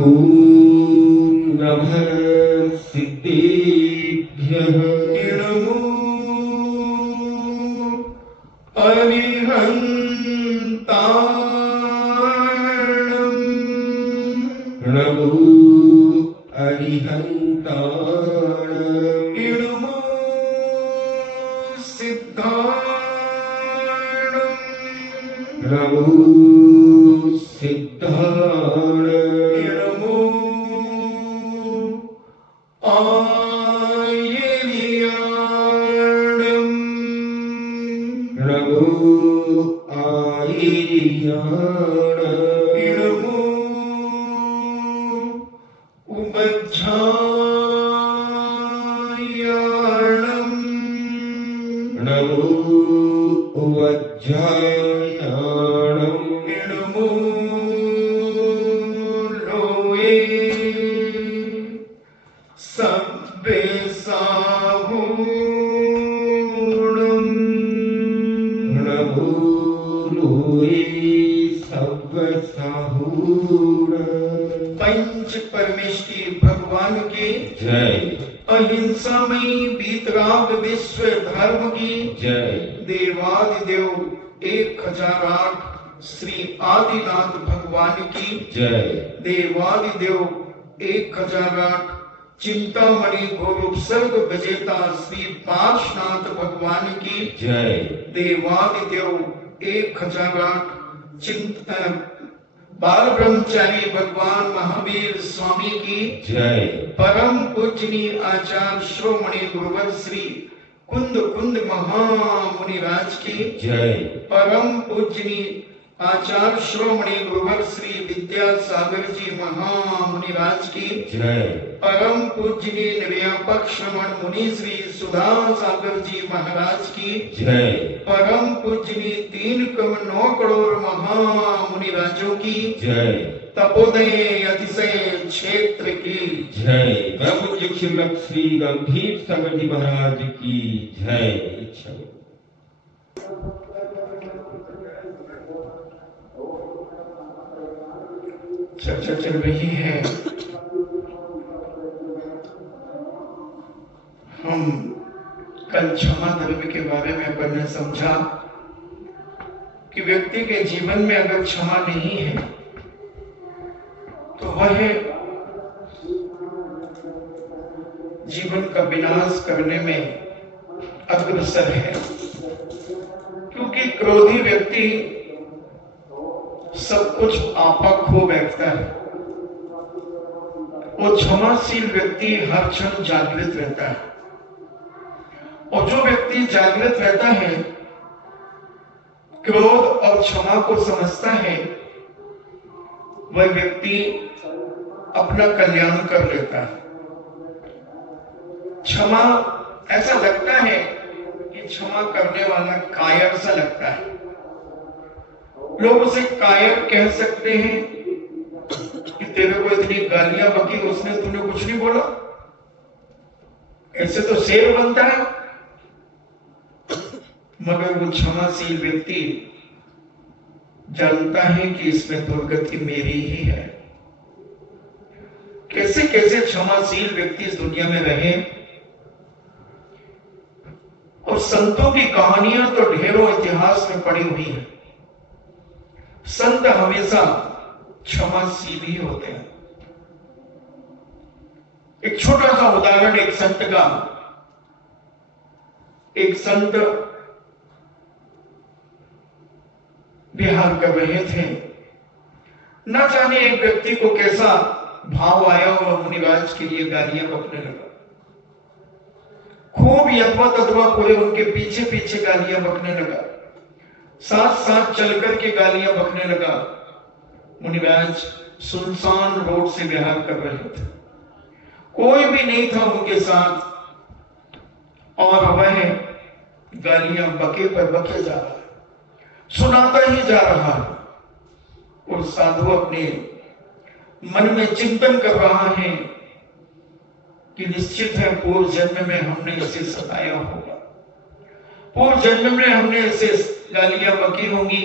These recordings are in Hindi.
ॐ नमः सिद्धेभ्यः नमो अरिहन्ताणम् नमो अरिहन्ताणम् नमो सिद्धाणम् नमो सिद्धाणम् नमो आयर्याणम् नमो आयर्याणम् नमो उपध्यायाणम् नमो वज्रायाणम् नमो लोये सब्बे साहूणम् नमो लोये सव्वसाहूण पंच परमेष्टि भगवान की जय अहिंसामयी वीतराग विश्व धर्म की जय देवादिदेव 1008 श्री आदिनाथ भगवान की जय देवादिदेव 1008 चिंतामणि गोरूपसर्ग विजेता श्री पार्श्वनाथ भगवान की जय देवादिदेव 1008 बाल ब्रह्मचारी भगवान महावीर स्वामी की जय परम पूजनीय आचार्य श्रोमणि गुरुवर श्री कुंद कुंद महामुनिराज की जय परम पूजनीय आचार्य श्रोमणि गुरुवर श्री विद्यासागर जी महामुनिराज की जय परम पूजनीय निर्यापक श्रवण मुनि श्री सुधा सागर जी महाराज की जय परम पूजनीय 3.9 करोड़ महामुनिराजों की जय तपोदय अतिशय क्षेत्र की जय प्रभु शिक्षक श्री गंभीर सागर जी महाराज की जय। चर्चा चल रही है। हम कल क्षमा धर्म के बारे में अपन ने समझा कि व्यक्ति के जीवन में अगर क्षमा नहीं है तो वह जीवन का विनाश करने में अग्रसर है, क्योंकि क्रोधी व्यक्ति सब कुछ आपा खो बैठता है। वो क्षमाशील व्यक्ति हर क्षण जागृत रहता है, और जो व्यक्ति जागृत रहता है, क्रोध और क्षमा को समझता है, वह व्यक्ति अपना कल्याण कर लेता है। क्षमा ऐसा लगता है कि क्षमा करने वाला कायर सा लगता है। लोग उसे कायर कह सकते हैं कि तेरे को इतनी गालियां बकी, उसने तूने कुछ नहीं बोला, ऐसे तो शेर बनता है। मगर वो क्षमाशील व्यक्ति जानता है कि इसमें दुर्गति मेरी ही है। कैसे कैसे क्षमाशील व्यक्ति इस दुनिया में रहे, और संतों की कहानियां तो ढेरों इतिहास में पड़ी हुई है। संत हमेशा क्षमाशील ही होते हैं। एक छोटा सा उदाहरण एक संत का। एक संत विहार कर रहे थे, न जाने एक व्यक्ति को कैसा भाव आया और मुनिराज के लिए गालियां बकने लगा। खूब यथवा तथवा कोई उनके पीछे पीछे गालियां बकने लगा, साथ साथ चल करके गालियां बकने लगा। मुनिराज सुनसान रोड से विहार कर रहे थे, कोई भी नहीं था उनके साथ, और वह गालियां बके पर बके जा रहा है, सुनाता ही जा रहा है। और साधु अपने मन में चिंतन कर रहा है कि निश्चित है पूर्व जन्म में हमने इसे सताया होगा, पूर्व जन्म में हमने इसे गालियां बकी होंगी,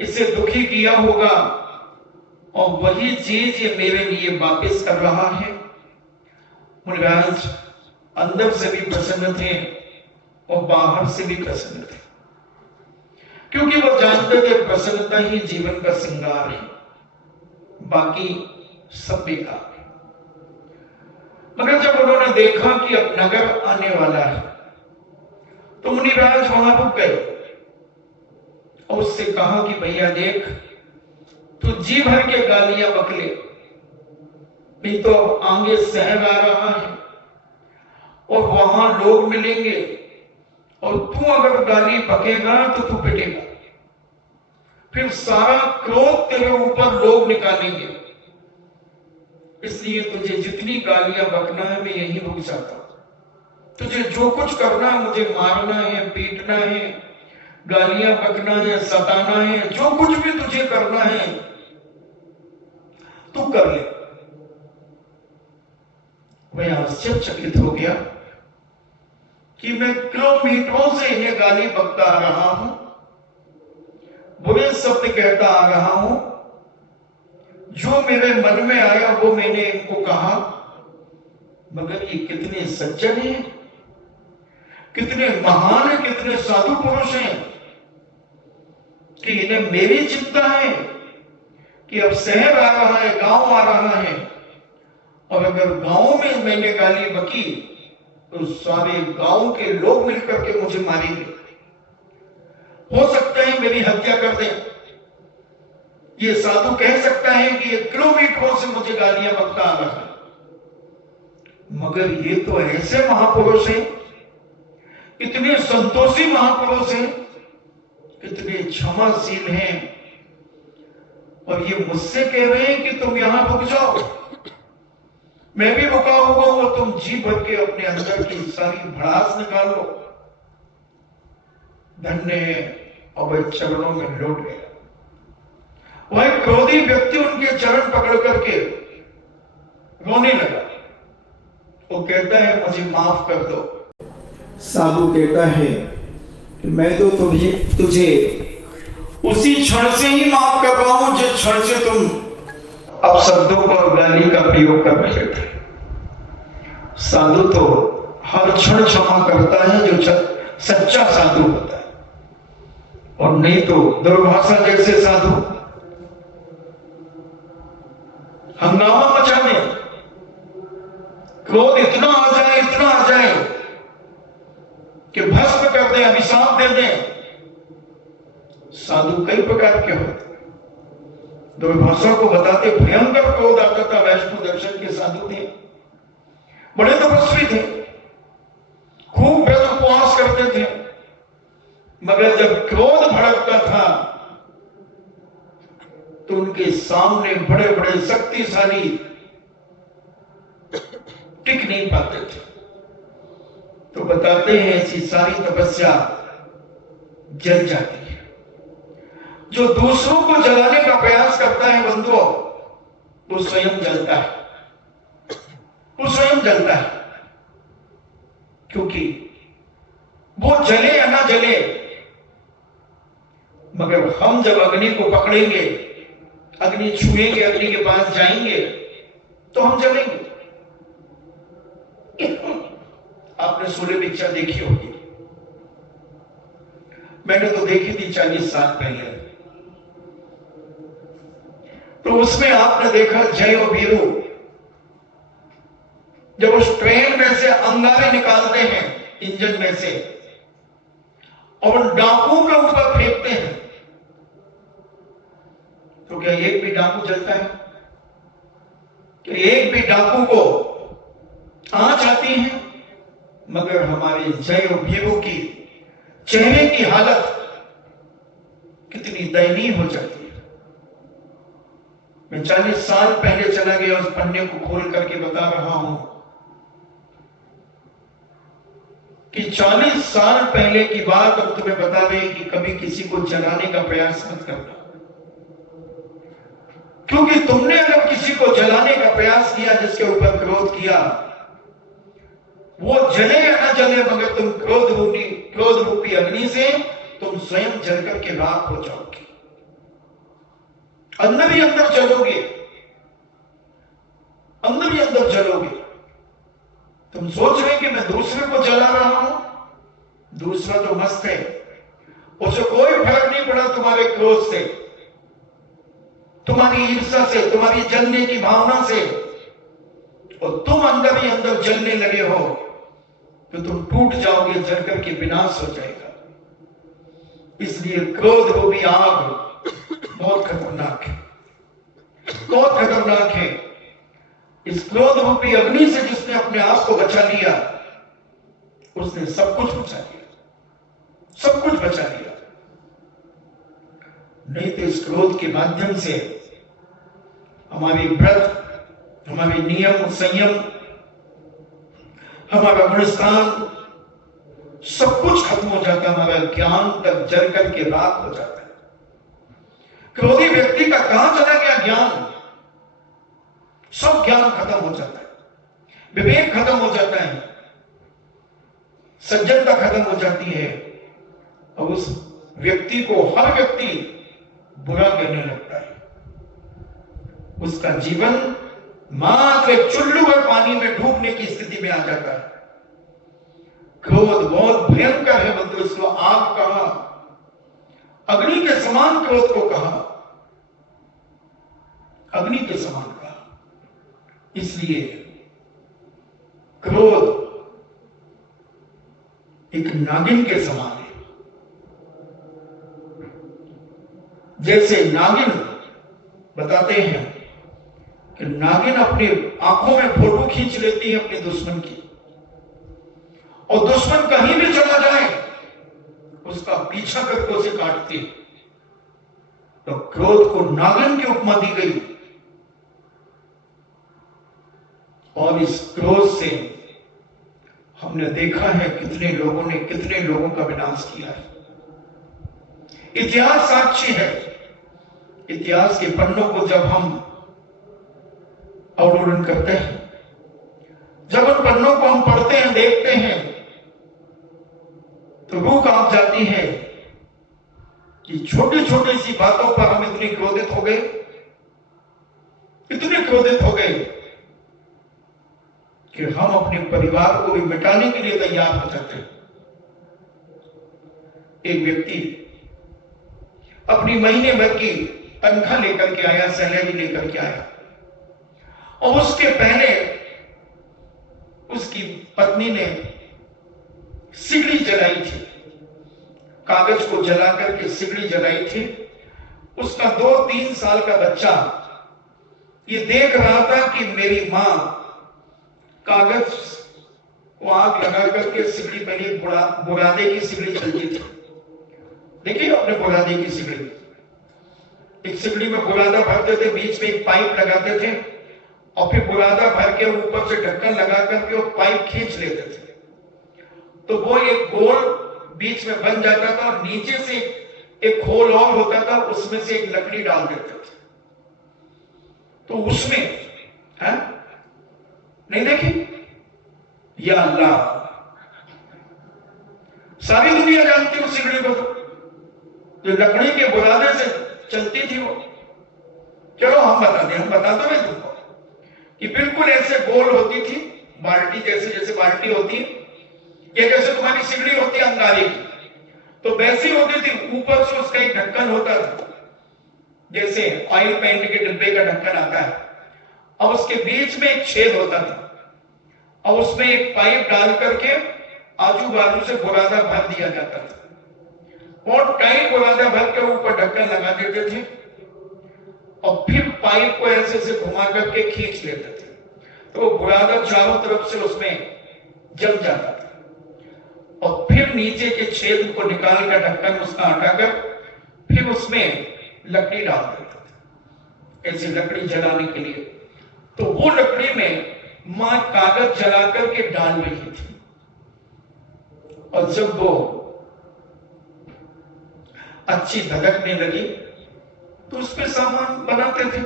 इसे दुखी किया होगा, और वही चीज ये मेरे लिए वापस कर रहा है। मुनिराज अंदर से भी प्रसन्न थे और बाहर से भी प्रसन्न थे, क्योंकि वो जानते थे प्रसन्नता ही जीवन का श्रृंगार है, बाकी सब बेकार है। मगर जब उन्होंने देखा कि अब नगर आने वाला है तो मुनिराज वहां रुक गए और उससे कहा कि भैया देख, तू जी भर के गालियां बकले, नहीं तो अब आगे शहर आ रहा है और वहां लोग मिलेंगे और तू अगर गाली बकेगा तो तू पिटेगा, फिर सारा क्रोध तेरे ऊपर लोग निकालेंगे। इसलिए तुझे जितनी गालियां बकना है मैं यहीं रुक जाता हूं। तुझे जो कुछ करना है, मुझे मारना है, पीटना है, गालियां बकना है, सताना है, जो कुछ भी तुझे करना है तू कर ले। मैं आश्चर्यचकित हो गया कि मैं किलोमीटरों से इन्हें गाली बकता आ रहा हूं, बुरे शब्द कहता आ रहा हूं, जो मेरे मन में आया वो मैंने इनको कहा, मगर ये कितने सज्जन हैं, कितने महान हैं, कितने साधु पुरुष हैं कि इन्हें मेरी चिंता है कि अब शहर आ रहा है, गांव आ रहा है, और अगर गांव में मैंने गाली बकी तो सारे गांव के लोग मिलकर के मुझे मारेंगे, हो सकता है मेरी हत्या कर दें। ये साधु कह सकता है कि ये किलोमीटरों से मुझे गालियां बकता आ रहा है, मगर ये तो ऐसे महापुरुष हैं, इतने संतोषी महापुरुष हैं, कितने क्षमाशील हैं, और ये मुझसे कह रहे हैं कि तुम यहां रुक जाओ, मैं भी रुका हुआ हूं, तुम जी भर के अपने अंदर की सारी भड़ास निकाल लो। धन्य है, और वह चरणों में लौट गया। वह क्रोधी व्यक्ति उनके चरण पकड़ करके रोने लगा। वो कहता है मुझे माफ कर दो। साधु कहता है कि मैं तो तुझे उसी क्षण से ही माफ कर रहा हूं जिस क्षण से तुम अपशब्दों और गाली का प्रयोग कर रहे थे। साधु तो हर क्षण क्षमा करता है जो सच्चा साधु होता है, और नहीं तो दुर्भाषा जैसे साधु हंगामा मचा दे, क्रोध इतना आ जाए कि भस्म कर दे, अभिशाप दे दे। साधु कई प्रकार के होते, दुर्भाषा को बताते भयंकर क्रोध आता था। वैष्णव दर्शन के साधु थे, बड़े तपस्वी थे, खूब व्रत उपवास करते थे, मगर जब क्रोध भड़कता था तो उनके सामने बड़े बड़े शक्तिशाली टिक नहीं पाते थे। तो बताते हैं ऐसी सारी तपस्या जल जाती है। जो दूसरों को जलाने का प्रयास करता है बंधुओं, वो स्वयं जलता है, वो स्वयं जलता है, क्योंकि वो जले या ना जले, मगर हम जब अग्नि को पकड़ेंगे, अग्नि छुएंगे, अग्नि के पास जाएंगे तो हम जलेंगे। आपने शोले पिक्चर देखी होगी, मैंने तो देखी थी 40 साल पहले। तो उसमें आपने देखा जय और वीरू जब उस ट्रेन में से अंगारे निकालते हैं इंजन में से और उन डाकुओं के ऊपर फेंकते हैं, तो क्या एक भी डाकू जलता है? क्या एक भी डाकू को आंच आती है? मगर हमारे जय और वीरू की चेहरे की हालत कितनी दयनीय हो जाती है। मैं 40 साल पहले चला गया, उस पन्ने को खोल करके बता रहा हूं कि 40 साल पहले की बात अब तुम्हें बता रहे कि कभी किसी को जलाने का प्रयास मत करना, क्योंकि तुमने अगर किसी को जलाने का प्रयास किया, जिसके ऊपर क्रोध किया, वो जले या ना जले, मगर तुम क्रोध रूपी अग्नि से तुम स्वयं जल करके राख हो जाओगे। अंदर ही अंदर चलोगे, अंदर ही अंदर चलोगे। तुम सोच रहे कि मैं दूसरे को जला रहा हूं, दूसरा तो मस्त है, उसे कोई फर्क नहीं पड़ा तुम्हारे क्रोध से, तुम्हारी ईर्ष्या से, तुम्हारी जलने की भावना से, और तुम अंदर ही अंदर जलने लगे हो, तो तुम टूट जाओगे, जल करके विनाश हो जाएगा। इसलिए क्रोध रूपी आग बहुत खतरनाक है, बहुत खतरनाक है। इस क्रोध रूपी अग्नि से जिसने अपने आप को बचा लिया, उसने सब कुछ बचा लिया, सब कुछ बचा लिया। नहीं तो इस क्रोध के माध्यम से हमारी व्रत, हमारे नियम संयम, हमारा गुणस्थान, सब कुछ खत्म हो जाता है। हमारा ज्ञान तक जल करके राख हो जाता है। क्रोधी व्यक्ति का कहां चला गया ज्ञान? सब ज्ञान खत्म हो जाता है, विवेक खत्म हो जाता है, सज्जनता खत्म हो जाती है, और उस व्यक्ति को हर व्यक्ति बुरा कहने लगता है। उसका जीवन मात्र एक चुल्लू भर पानी में डूबने की स्थिति में आ जाता है। क्रोध बहुत भयंकर है बंधु, इसको आग कहा, अग्नि के समान क्रोध को कहा, अग्नि के समान कहा। इसलिए क्रोध एक नागिन के समान है। जैसे नागिन बताते हैं कि नागिन अपनी आंखों में फोटो खींच लेती है अपने दुश्मन की, और दुश्मन कहीं भी चला जाए उसका पीछा करके उसे काटती है। तो क्रोध को नागिन की उपमा दी गई, और इस क्रोध से हमने देखा है कितने लोगों ने कितने लोगों का विनाश किया है। इतिहास साक्षी है। इतिहास के पन्नों को जब हम अवलोकन करते हैं, जब उन पन्नों को हम पढ़ते हैं, देखते हैं, तो रूह कांप जाती है कि छोटी छोटी सी बातों पर हम इतने क्रोधित हो गए, इतने क्रोधित हो गए कि हम अपने परिवार को भी मिटाने के लिए तैयार हो जाते हैं। एक व्यक्ति अपनी महीने भर की तनख्वाह लेकर के आया, सैलरी लेकर के आया, और उसके पहले उसकी पत्नी ने सिगड़ी जलाई थी, कागज को जला करके सिगड़ी जलाई थी। उसका 2-3 साल का बच्चा ये देख रहा था कि मेरी मां कागज को आग लगा करके सिगड़ी, पहले बुरादे की सिगड़ी चलती थी, देखिए अपने बुरादे की सिगड़ी, एक सिगड़ी में बुरादा भरते थे, बीच में एक पाइप लगाते थे, और फिर बुरादा भर के ऊपर से ढक्कन लगा करके वो पाइप खींच लेते थे, तो वो एक गोल बीच में बन जाता था, और नीचे से एक खोल और होता था, उसमें से एक लकड़ी डाल देते थे। तो उसमें है नहीं, देखी या अल्लाह, सारी दुनिया जानती है उस सिगड़ी को, जो लकड़ी के बुरादे से चलती थी वो। चलो हम बता दें, हम बता दो मैं तुमको कि बिल्कुल ऐसे गोल होती थी, बाल्टी जैसे, जैसे बाल्टी होती है, या जैसे तुम्हारी सिगड़ी होती है अंगारे की, तो वैसी होती थी। ऊपर से उसका एक ढक्कन होता था, जैसे ऑयल पेंट के डिब्बे का ढक्कन आता है, और उसके बीच में एक छेद होता था, और उसमें एक पाइप डाल करके आजू बाजू से बुरादा भर दिया जाता था, और टाइट बुरादा भर के ऊपर ढक्कन लगा देते थे, और फिर पाइप को ऐसे से घुमा करके खींच लेते थे, तो वो बुरादा चारों तरफ से उसमें जम जाता था, और फिर नीचे के छेद को निकाल कर ढक्कन उसका हटाकर फिर उसमें लकड़ी डाल देते थे, ऐसी लकड़ी जलाने के लिए। तो वो लकड़ी में मां कागज जला करके डाल रही थी, और जब वो अच्छी धधकने लगी तो उसमें सामान बनाते थे।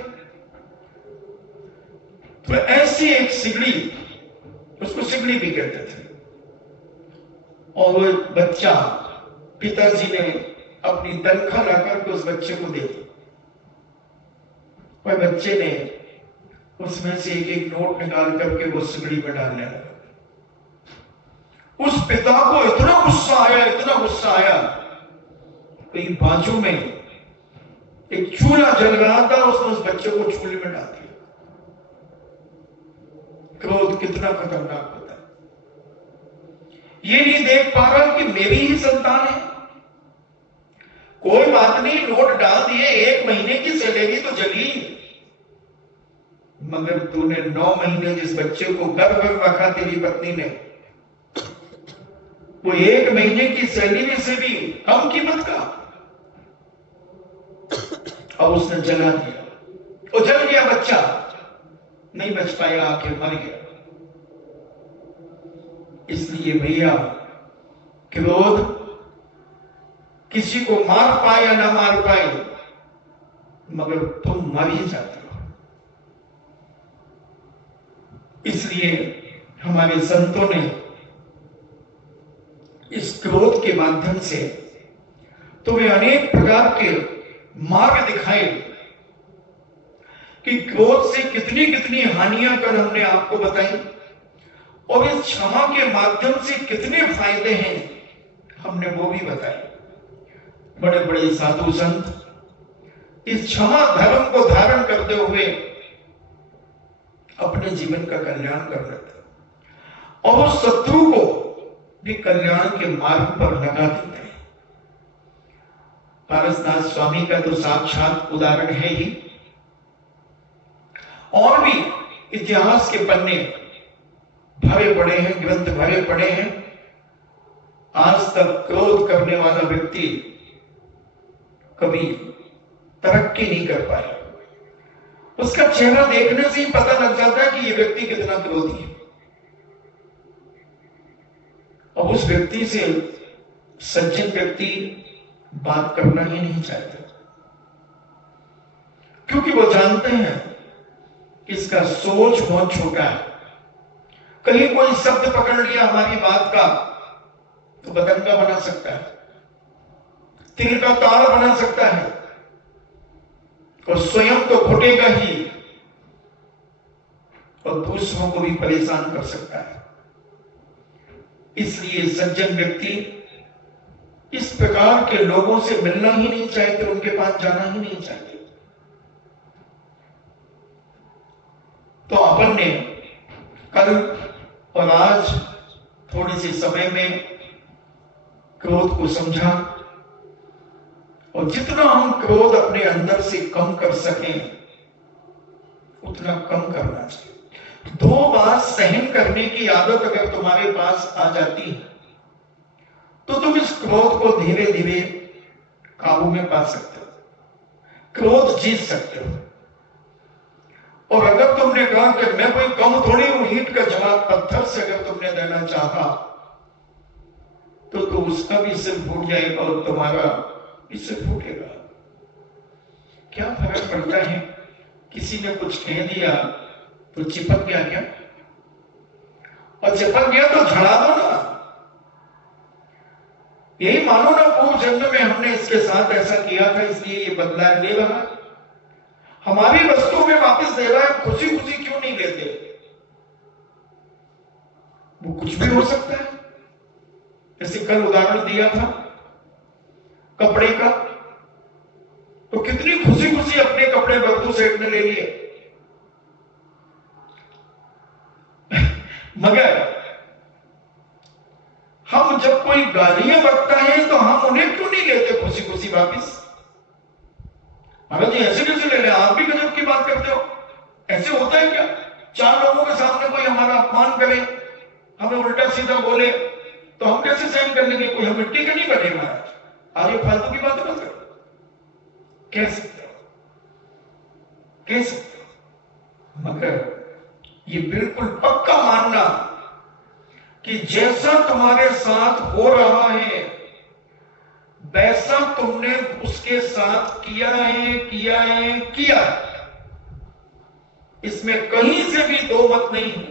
तो ऐसी एक सिगड़ी, उसको सिगड़ी भी कहते थे, और वो बच्चा, पिताजी ने अपनी तनख्वाह लाकर के उस बच्चे को दे दी। और बच्चे ने उसमें से एक एक नोट निकाल करके वो सिगड़ी में डालने लगा। उस पिता को इतना गुस्सा आया, इतना गुस्सा आया, कहीं बाजू में एक चूल्हा जल रहा था, उसने उस बच्चे को चूल्हे में डाल दिया। क्रोध कितना खतरनाक होता है। ये नहीं देख पा रहा कि मेरी ही संतान है। कोई बात नहीं, नोट डाल दिए, 1 महीने की सैलरी तो जली, मगर तूने 9 महीने जिस बच्चे को गर्भ में रखा तेरी पत्नी ने, वो 1 महीने की सैलरी से भी कम कीमत का, और उसने जला दिया। वो जल गया, बच्चा नहीं बच पाया, आके मर गया। इसलिए भैया, क्रोध किसी को मार पाए या ना मार पाए, मगर तुम मर ही जाते हो। इसलिए हमारे संतों ने इस क्रोध के माध्यम से तुम्हें अनेक प्रकार के मार्ग दिखाए कि क्रोध से कितनी कितनी हानियां कर हमने आपको बताई, और इस क्षमा के माध्यम से कितने फायदे हैं हमने वो भी बताए। बड़े बड़े साधु संत इस क्षमा धर्म को धारण करते हुए अपने जीवन का कल्याण कर रहे थे, और उस शत्रु को भी कल्याण के मार्ग पर लगा देते हैं। पारसनाथ स्वामी का तो साक्षात उदाहरण है ही, और भी इतिहास के पन्ने भरे पड़े हैं, ग्रंथ भरे पड़े हैं। आज तक क्रोध करने वाला व्यक्ति कभी तरक्की नहीं कर पाया। उसका चेहरा देखने से ही पता लग जाता है कि ये व्यक्ति कितना क्रोधी है, और उस व्यक्ति से सज्जन व्यक्ति बात करना ही नहीं चाहते, क्योंकि वो जानते हैं कि इसका सोच बहुत छोटा है। कहीं कोई शब्द पकड़ लिया हमारी बात का तो बदंगा बना सकता है, तिल का तार बना सकता है, और स्वयं तो फुटेगा ही, और दूसरों को भी परेशान कर सकता है। इसलिए सज्जन व्यक्ति इस प्रकार के लोगों से मिलना ही नहीं चाहते, उनके पास जाना ही नहीं चाहते। तो अपन ने कल और आज थोड़े से समय में क्रोध को समझा, और जितना हम क्रोध अपने अंदर से कम कर सकें उतना कम करना चाहिए। 2 बार सहन करने की आदत अगर तुम्हारे पास आ जाती है तो तुम इस क्रोध को धीरे धीरे काबू में पा सकते हो, क्रोध जीत सकते हो। और अगर तुमने कहा कि मैं कोई कम थोड़ी हूं, ईंट का जवाब पत्थर से अगर तुमने देना चाहा तो उसका भी सिर फूट जाएगा और तुम्हारा भी सिर फूटेगा। क्या फर्क पड़ता है, किसी ने कुछ कह दिया तो चिपक गया क्या, और चिपक गया तो झड़ा दो ना। यही मानो ना पूर्व जन्म में हमने इसके साथ ऐसा किया था, इसलिए ये बदला ले रहा है, हमारी वस्तु में वापस दे रहा है। खुशी खुशी क्यों नहीं लेते? वो कुछ भी हो सकता है। जैसे कल उदाहरण दिया था कपड़े का, तो कितनी खुशी खुशी अपने कपड़े बंधु सेठ ने ले लिए, मगर हम जब कोई गालियां बकता है तो हम उन्हें क्यों नहीं लेते खुशी खुशी वापिस? महाराज जी ऐसे कैसे ले लें, आप भी गजब की बात करते हो। ऐसे होता है क्या? 4 लोगों के सामने कोई हमारा अपमान करे, हमें उल्टा सीधा बोले, तो हम कैसे सहन कर लेंगे? कोई हम मिट्टी का नहीं बने महाराज। आज ये फालतू की बातें मत करो। कह सकते हो, कह सकते हो, मगर ये बिल्कुल पक्का मानना कि जैसा तुम्हारे साथ हो रहा है वैसा तुमने उसके साथ किया है, किया है, किया है। इसमें कहीं से भी दो मत नहीं है।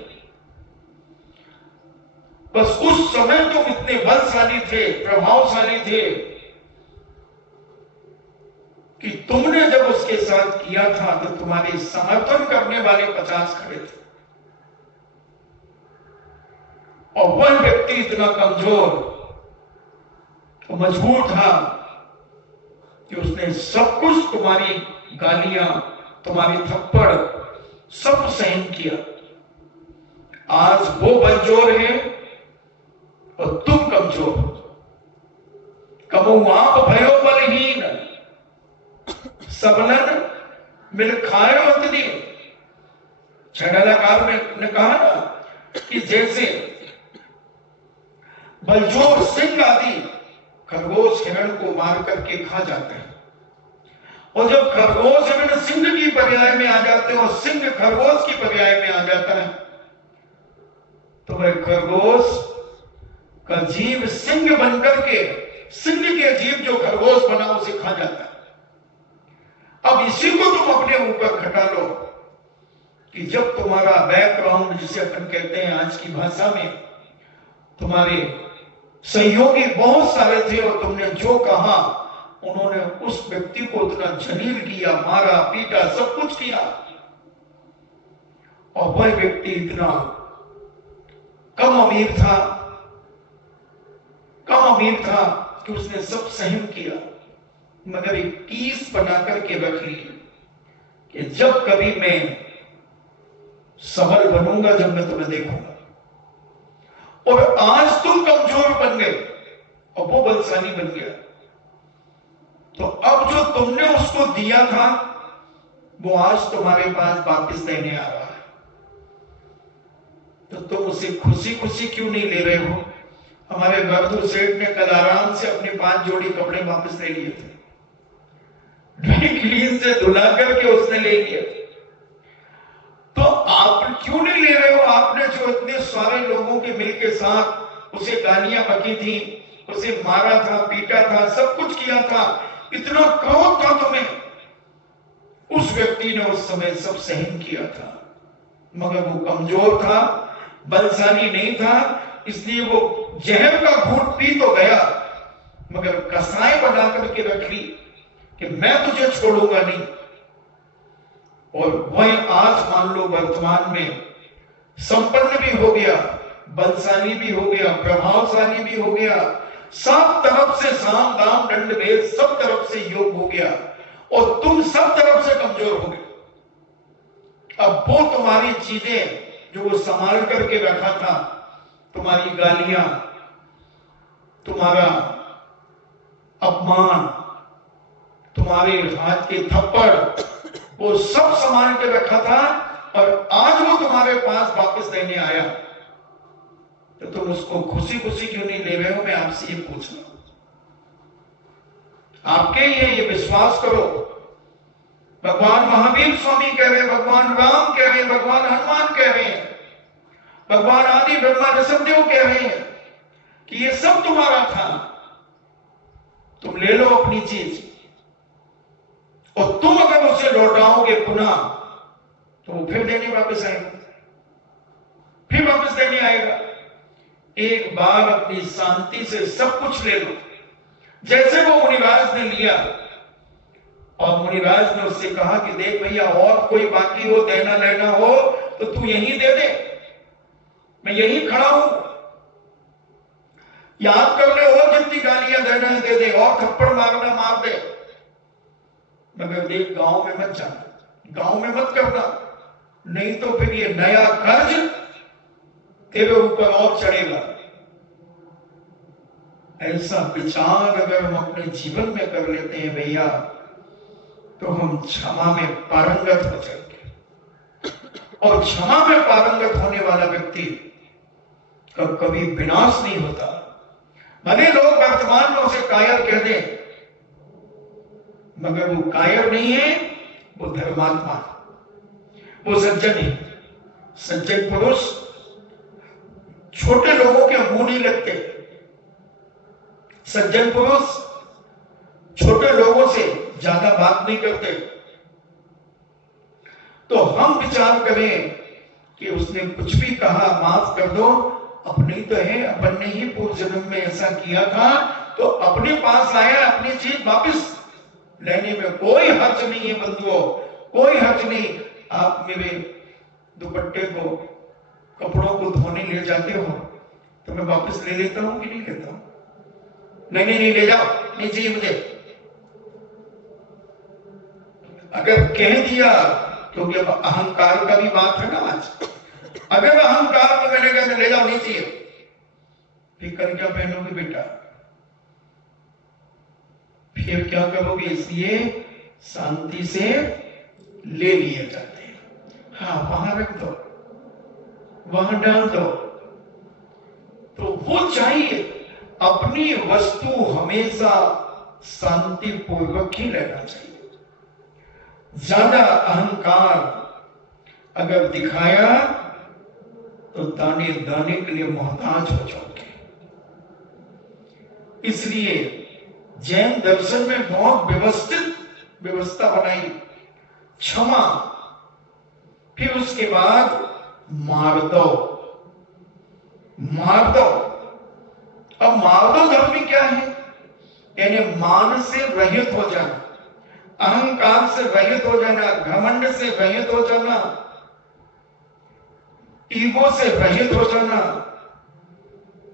बस उस समय तुम इतने बलशाली थे, प्रभावशाली थे कि तुमने जब उसके साथ किया था तो तुम्हारे समर्थन करने वाले 50 खड़े थे, और वह व्यक्ति इतना कमजोर और मजबूर था कि उसने सब कुछ, तुम्हारी गालियां, तुम्हारी थप्पड़, सब सहन किया। आज वो बलजोर है और तुम कमजोर हो। कबहू आप भयो बलहीन, सबलन मिल खायो अतनी। छड़लाकार ने कहा ना कि जैसे बलजोर सिंह आदि खरगोश हिरण को मार करके खा जाते हैं, और जब खरगोश हिरण सिंह की पर्याय में आ जाते हैं और सिंह खरगोश की पर्याय में आ जाता है, तो वह खरगोश का जीव सिंह बनकर के, सिंह के जीव जो खरगोश बना उसे खा जाता है। अब इसी को तुम अपने ऊपर खटा लो कि जब तुम्हारा बैकग्राउंड, जिसे अपन कहते हैं आज की भाषा में, तुम्हारे सहयोगी बहुत सारे थे और तुमने जो कहा उन्होंने उस व्यक्ति को उतना जलील किया, मारा, पीटा, सब कुछ किया, और वह व्यक्ति इतना कम अमीर था कि उसने सब सहन किया, मगर एक टीस बना करके रख ली कि जब कभी मैं सबल बनूंगा, जब मैं तुम्हें देखूंगा। और आज तुम कमजोर बन गए और वो बलशाली बन गया, तो अब जो तुमने उसको दिया था वो आज तुम्हारे पास वापस देने आ रहा है, तो तुम उसे खुशी खुशी क्यों नहीं ले रहे हो? हमारे गर्दू सेठ ने कल आराम से अपने 5 जोड़ी कपड़े वापस ले लिए थे, ड्राई क्लीन से धुला करके उसने ले लिए। तो आप क्यों नहीं ले रहे हो? आपने जो इतने सारे लोगों के मिलके साथ उसे गालियां बकी थी, उसे मारा था, पीटा था, सब कुछ किया था, इतना क्रोध था तुम्हें, उस व्यक्ति ने उस समय सब सहन किया था, मगर वो कमजोर था, बलशाली नहीं था, इसलिए वो जहर का घूंट पी तो गया, मगर कसाई बना करके रख ली कि मैं तुझे छोड़ूंगा नहीं। और वह आज मान लो वर्तमान में संपन्न भी हो गया, बलशाली भी हो गया, प्रभावशाली भी हो गया, सब तरफ से साम दाम दंड भेद सब तरफ से योग हो गया, और तुम सब तरफ से कमजोर हो गए। अब वो तुम्हारी चीजें जो वो संभाल करके रखा था, तुम्हारी गालियां, तुम्हारा अपमान, तुम्हारे हाथ के थप्पड़, वो सब संभाल के रखा था, और आज वो तुम्हारे पास वापस देने आया, तो तुम उसको खुशी खुशी क्यों नहीं ले रहे हो? मैं आपसे ये पूछ रहा हूं। आपके ये विश्वास करो, भगवान महावीर स्वामी कह रहे हैं, भगवान राम कह रहे हैं, भगवान हनुमान कह रहे हैं, भगवान आदि ब्रह्मा ऋषभदेव कह रहे हैं कि ये सब तुम्हारा था, तुम ले लो अपनी चीज, और तुम अगर उसे लौटाओगे पुनः तो वो फिर देने वापस आएगा, फिर वापस देने आएगा। एक बार अपनी शांति से सब कुछ ले लो, जैसे वो मुनिराज ने लिया, और मुनिराज ने उससे कहा कि देख भैया, और कोई बाकी हो, देना लेना हो तो तू यहीं दे दे, मैं यहीं खड़ा हूं, याद कर ले, और जितनी गालियां देना है दे दे, और थप्पड़ मारना मार दे, मगर देख गांव में मत जाना, गांव में मत करना, नहीं तो फिर ये नया कर्ज तेरे ऊपर और चढ़ेगा। ऐसा विचार अगर हम अपने जीवन में कर लेते हैं भैया, तो हम क्षमा में पारंगत हो जाएंगे, और क्षमा में पारंगत होने वाला व्यक्ति का कभी विनाश नहीं होता। भले लोग वर्तमान में उसे कायर कह दें, मगर वो कायर नहीं है, वो धर्मात्मा, वो सज्जन है। सज्जन पुरुष छोटे लोगों के मुंह नहीं लगते, सज्जन पुरुष छोटे लोगों से ज्यादा बात नहीं करते। तो हम विचार करें कि उसने कुछ भी कहा, माफ कर दो, अपनी तो है, अपन ने ही पूर्व जन्म में ऐसा किया था, तो अपने पास आया, अपनी चीज वापस लेने में कोई हर्ज नहीं है बंधुओं, कोई हर्ज नहीं। आप मेरे दुपट्टे को, कपड़ों को धोने ले जाते हो तो मैं वापस ले लेता हूं कि नहीं लेता हूं? नहीं नहीं नहीं, ले जाओ, नहीं चाहिए मुझे। अगर कह दिया, क्योंकि अब अहंकार का भी बात है ना आज, अगर अहंकार में मैंने कहा ले जाओ, नहीं चाहिए, फिर कर क्या पहनोगे बेटा? फिर क्या करोगे? इसलिए शांति से ले लिए जाते हैं। हाँ, वहां रख दो, वहां डाल दो। तो वो चाहिए, अपनी वस्तु हमेशा शांति पूर्वक ही रहना चाहिए। ज्यादा अहंकार अगर दिखाया तो दाने दाने के लिए मोहताज हो जाओगे। इसलिए जैन दर्शन में बहुत व्यवस्थित व्यवस्था बनाई। क्षमा, फिर उसके बाद मार दो, मार दो। अब मार दो धर्म क्या है? यानी मान से रहित हो जाना, अहंकार से रहित हो जाना, घमंड से रहित हो जाना, ईगो से रहित हो जाना।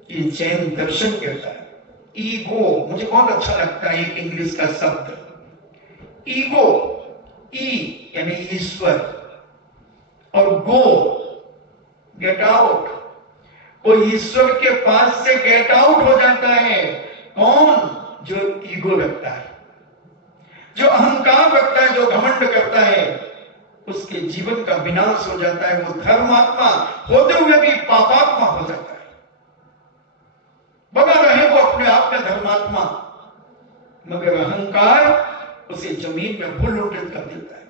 ये जैन दर्शन कहता है। ईगो मुझे बहुत अच्छा लगता है, एक इंग्लिश का शब्द ईगो। ई यानी ईश्वर, और गो गेट आउट। कोई ईश्वर के पास से गेट आउट हो जाता है। कौन? जो ईगो रखता है, जो अहंकार रखता है, जो घमंड करता है, उसके जीवन का विनाश हो जाता है। वो धर्मात्मा होते हुए भी पापात्मा हो जाता है। बना रहे वो अपने आप में धर्मात्मा, मगर अहंकार उसे जमीन में भूल लुंठित कर देता है,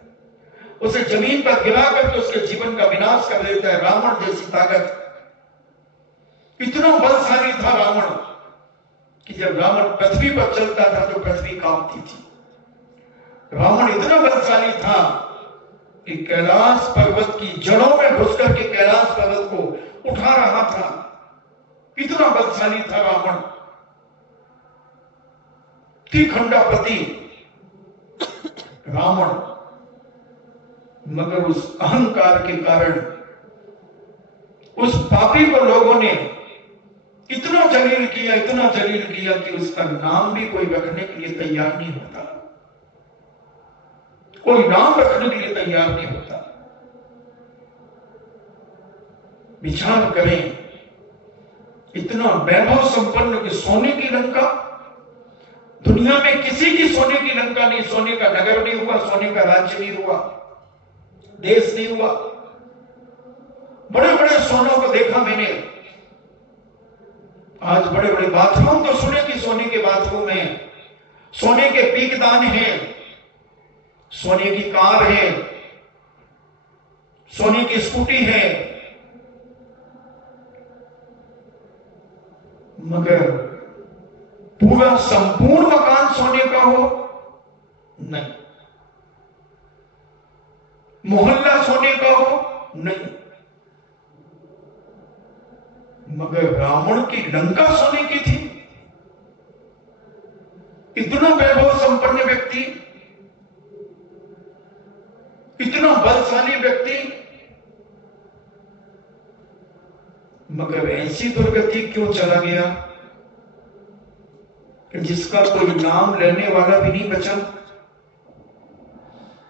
उसे जमीन पर गिरा करके उसके जीवन का विनाश कर देता है। रावण जैसी ताकत, इतना बलशाली था रावण कि जब रावण पृथ्वी पर चलता था तो पृथ्वी कांपती थी। रावण इतना बलशाली था कि कैलाश पर्वत की जड़ों में घुस करके कैलाश पर्वत को उठा रहा था। इतना बलशाली था रावण, त्रिखंडापति रावण। मगर उस अहंकार के कारण उस पापी को लोगों ने इतना जलील किया, इतना जलील किया कि उसका नाम भी कोई रखने के लिए तैयार नहीं होता, कोई नाम रखने के लिए तैयार नहीं होता। विचार करें, इतना वैभव संपन्न कि सोने की लंका, दुनिया में किसी की सोने की लंका नहीं, सोने का नगर नहीं हुआ, सोने का राज्य नहीं हुआ, देश नहीं हुआ। बड़े बड़े सोनों को देखा मैंने, आज बड़े बड़े बाथरूम तो सुने कि सोने के बाथरूम है, सोने के पीकदान हैं, सोने की कार है, सोने की स्कूटी है, मगर पूरा संपूर्ण मकान सोने का हो नहीं, मोहल्ला सोने का हो नहीं। मगर रावण की लंका सोने की थी। इतना वैभव संपन्न व्यक्ति, इतना बलशाली व्यक्ति, मगर ऐसी दुर्गति क्यों चला गया कि जिसका कोई नाम लेने वाला भी नहीं बचा,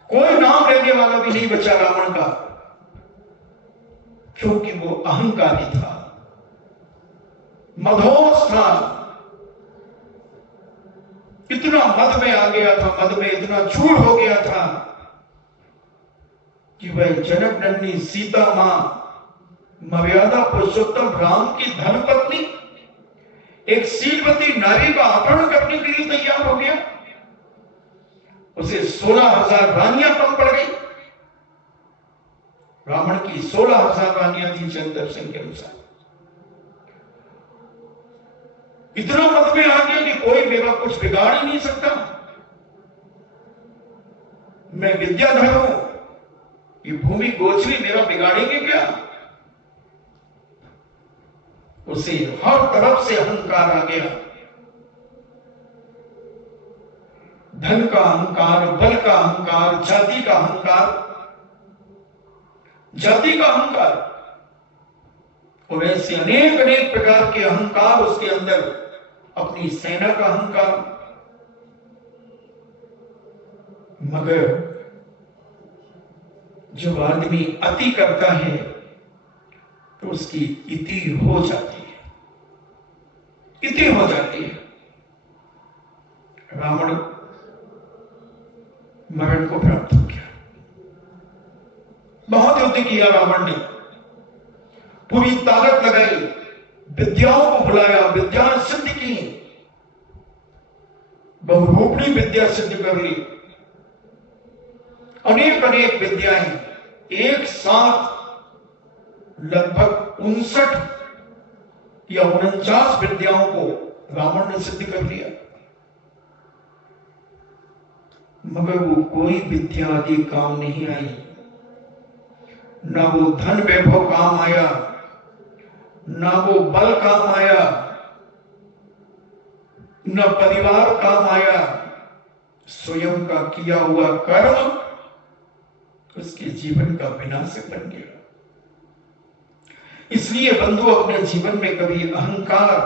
कोई नाम लेने वाला भी नहीं बचा रावण का, क्योंकि वो अहंकारी था, मदहोश था, इतना मद में आ गया था, मद में इतना चूर हो गया था कि वह जनक नंदी सीता मां, मर्यादा पुरुषोत्तम राम की धर्मपत्नी, एक शीलवती नारी का अपहरण करने के लिए तैयार हो गया। उसे 16,000 रानियां कम पड़ गई। रावण की 16,000 रानियां थी जैन दर्शन के अनुसार। इतना मत में आ गया कि कोई मेरा कुछ बिगाड़ ही नहीं सकता, मैं विद्याधर हूं, ये भूमि गोचरी मेरा बिगाड़ेंगे क्या? उसे हर तरफ से अहंकार आ गया। धन का अहंकार, बल का अहंकार, जाति का अहंकार, जाति का अहंकार, और ऐसे अनेक अनेक प्रकार के अहंकार उसके अंदर, अपनी सेना का अहंकार। मगर जो आदमी अति करता है तो उसकी इति हो जाती है, इति हो जाती है। रावण मरण को प्राप्त हो गया। बहुत युद्ध किया रावण ने, पूरी ताकत लगाई, विद्याओं को बुलाया, विद्या सिद्ध की, बहुरूपणी विद्या सिद्ध कर ली, अनेक अनेक विद्याएं, एक साथ लगभग 59 या 49 विद्याओं को रावण ने सिद्ध कर लिया। मगर वो कोई विद्या आदि काम नहीं आई, ना वो धन वैभव काम आया, ना वो बल काम आया, न परिवार काम आया। स्वयं का किया हुआ कर्म उसके जीवन का विनाशक बन गया। इसलिए बंधु अपने जीवन में कभी अहंकार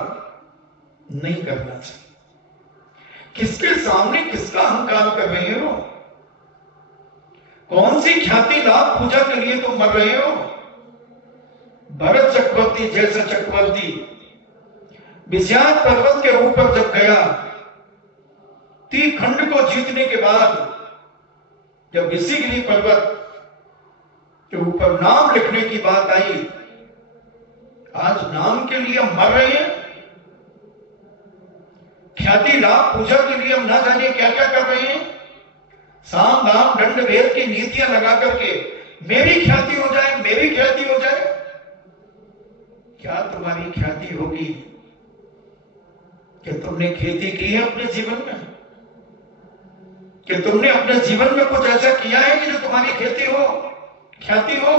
नहीं करना चाहिए। किसके सामने किसका अहंकार कर रहे हो? कौन सी ख्याति लाभ पूजा के लिए तुम मर रहे हो? भरत चक्रवर्ती जैसा चक्रवर्ती विषाद पर्वत के ऊपर जब गया, 3 खंड को जीतने के बाद जब विषिगिरी पर्वत के ऊपर नाम लिखने की बात आई, आज नाम के लिए हम मर रहे हैं, ख्याति लाभ पूजा के लिए हम ना जाने क्या क्या कर रहे हैं। साम दाम दंड भेद की नीतियां लगा करके मेरी ख्याति हो जाए, मेरी ख्याति हो जाए। क्या तुम्हारी ख्याति होगी? कि तुमने खेती की है अपने जीवन में? कि तुमने अपने जीवन में कुछ ऐसा किया है कि जो तुम्हारी खेती हो, ख्याति हो?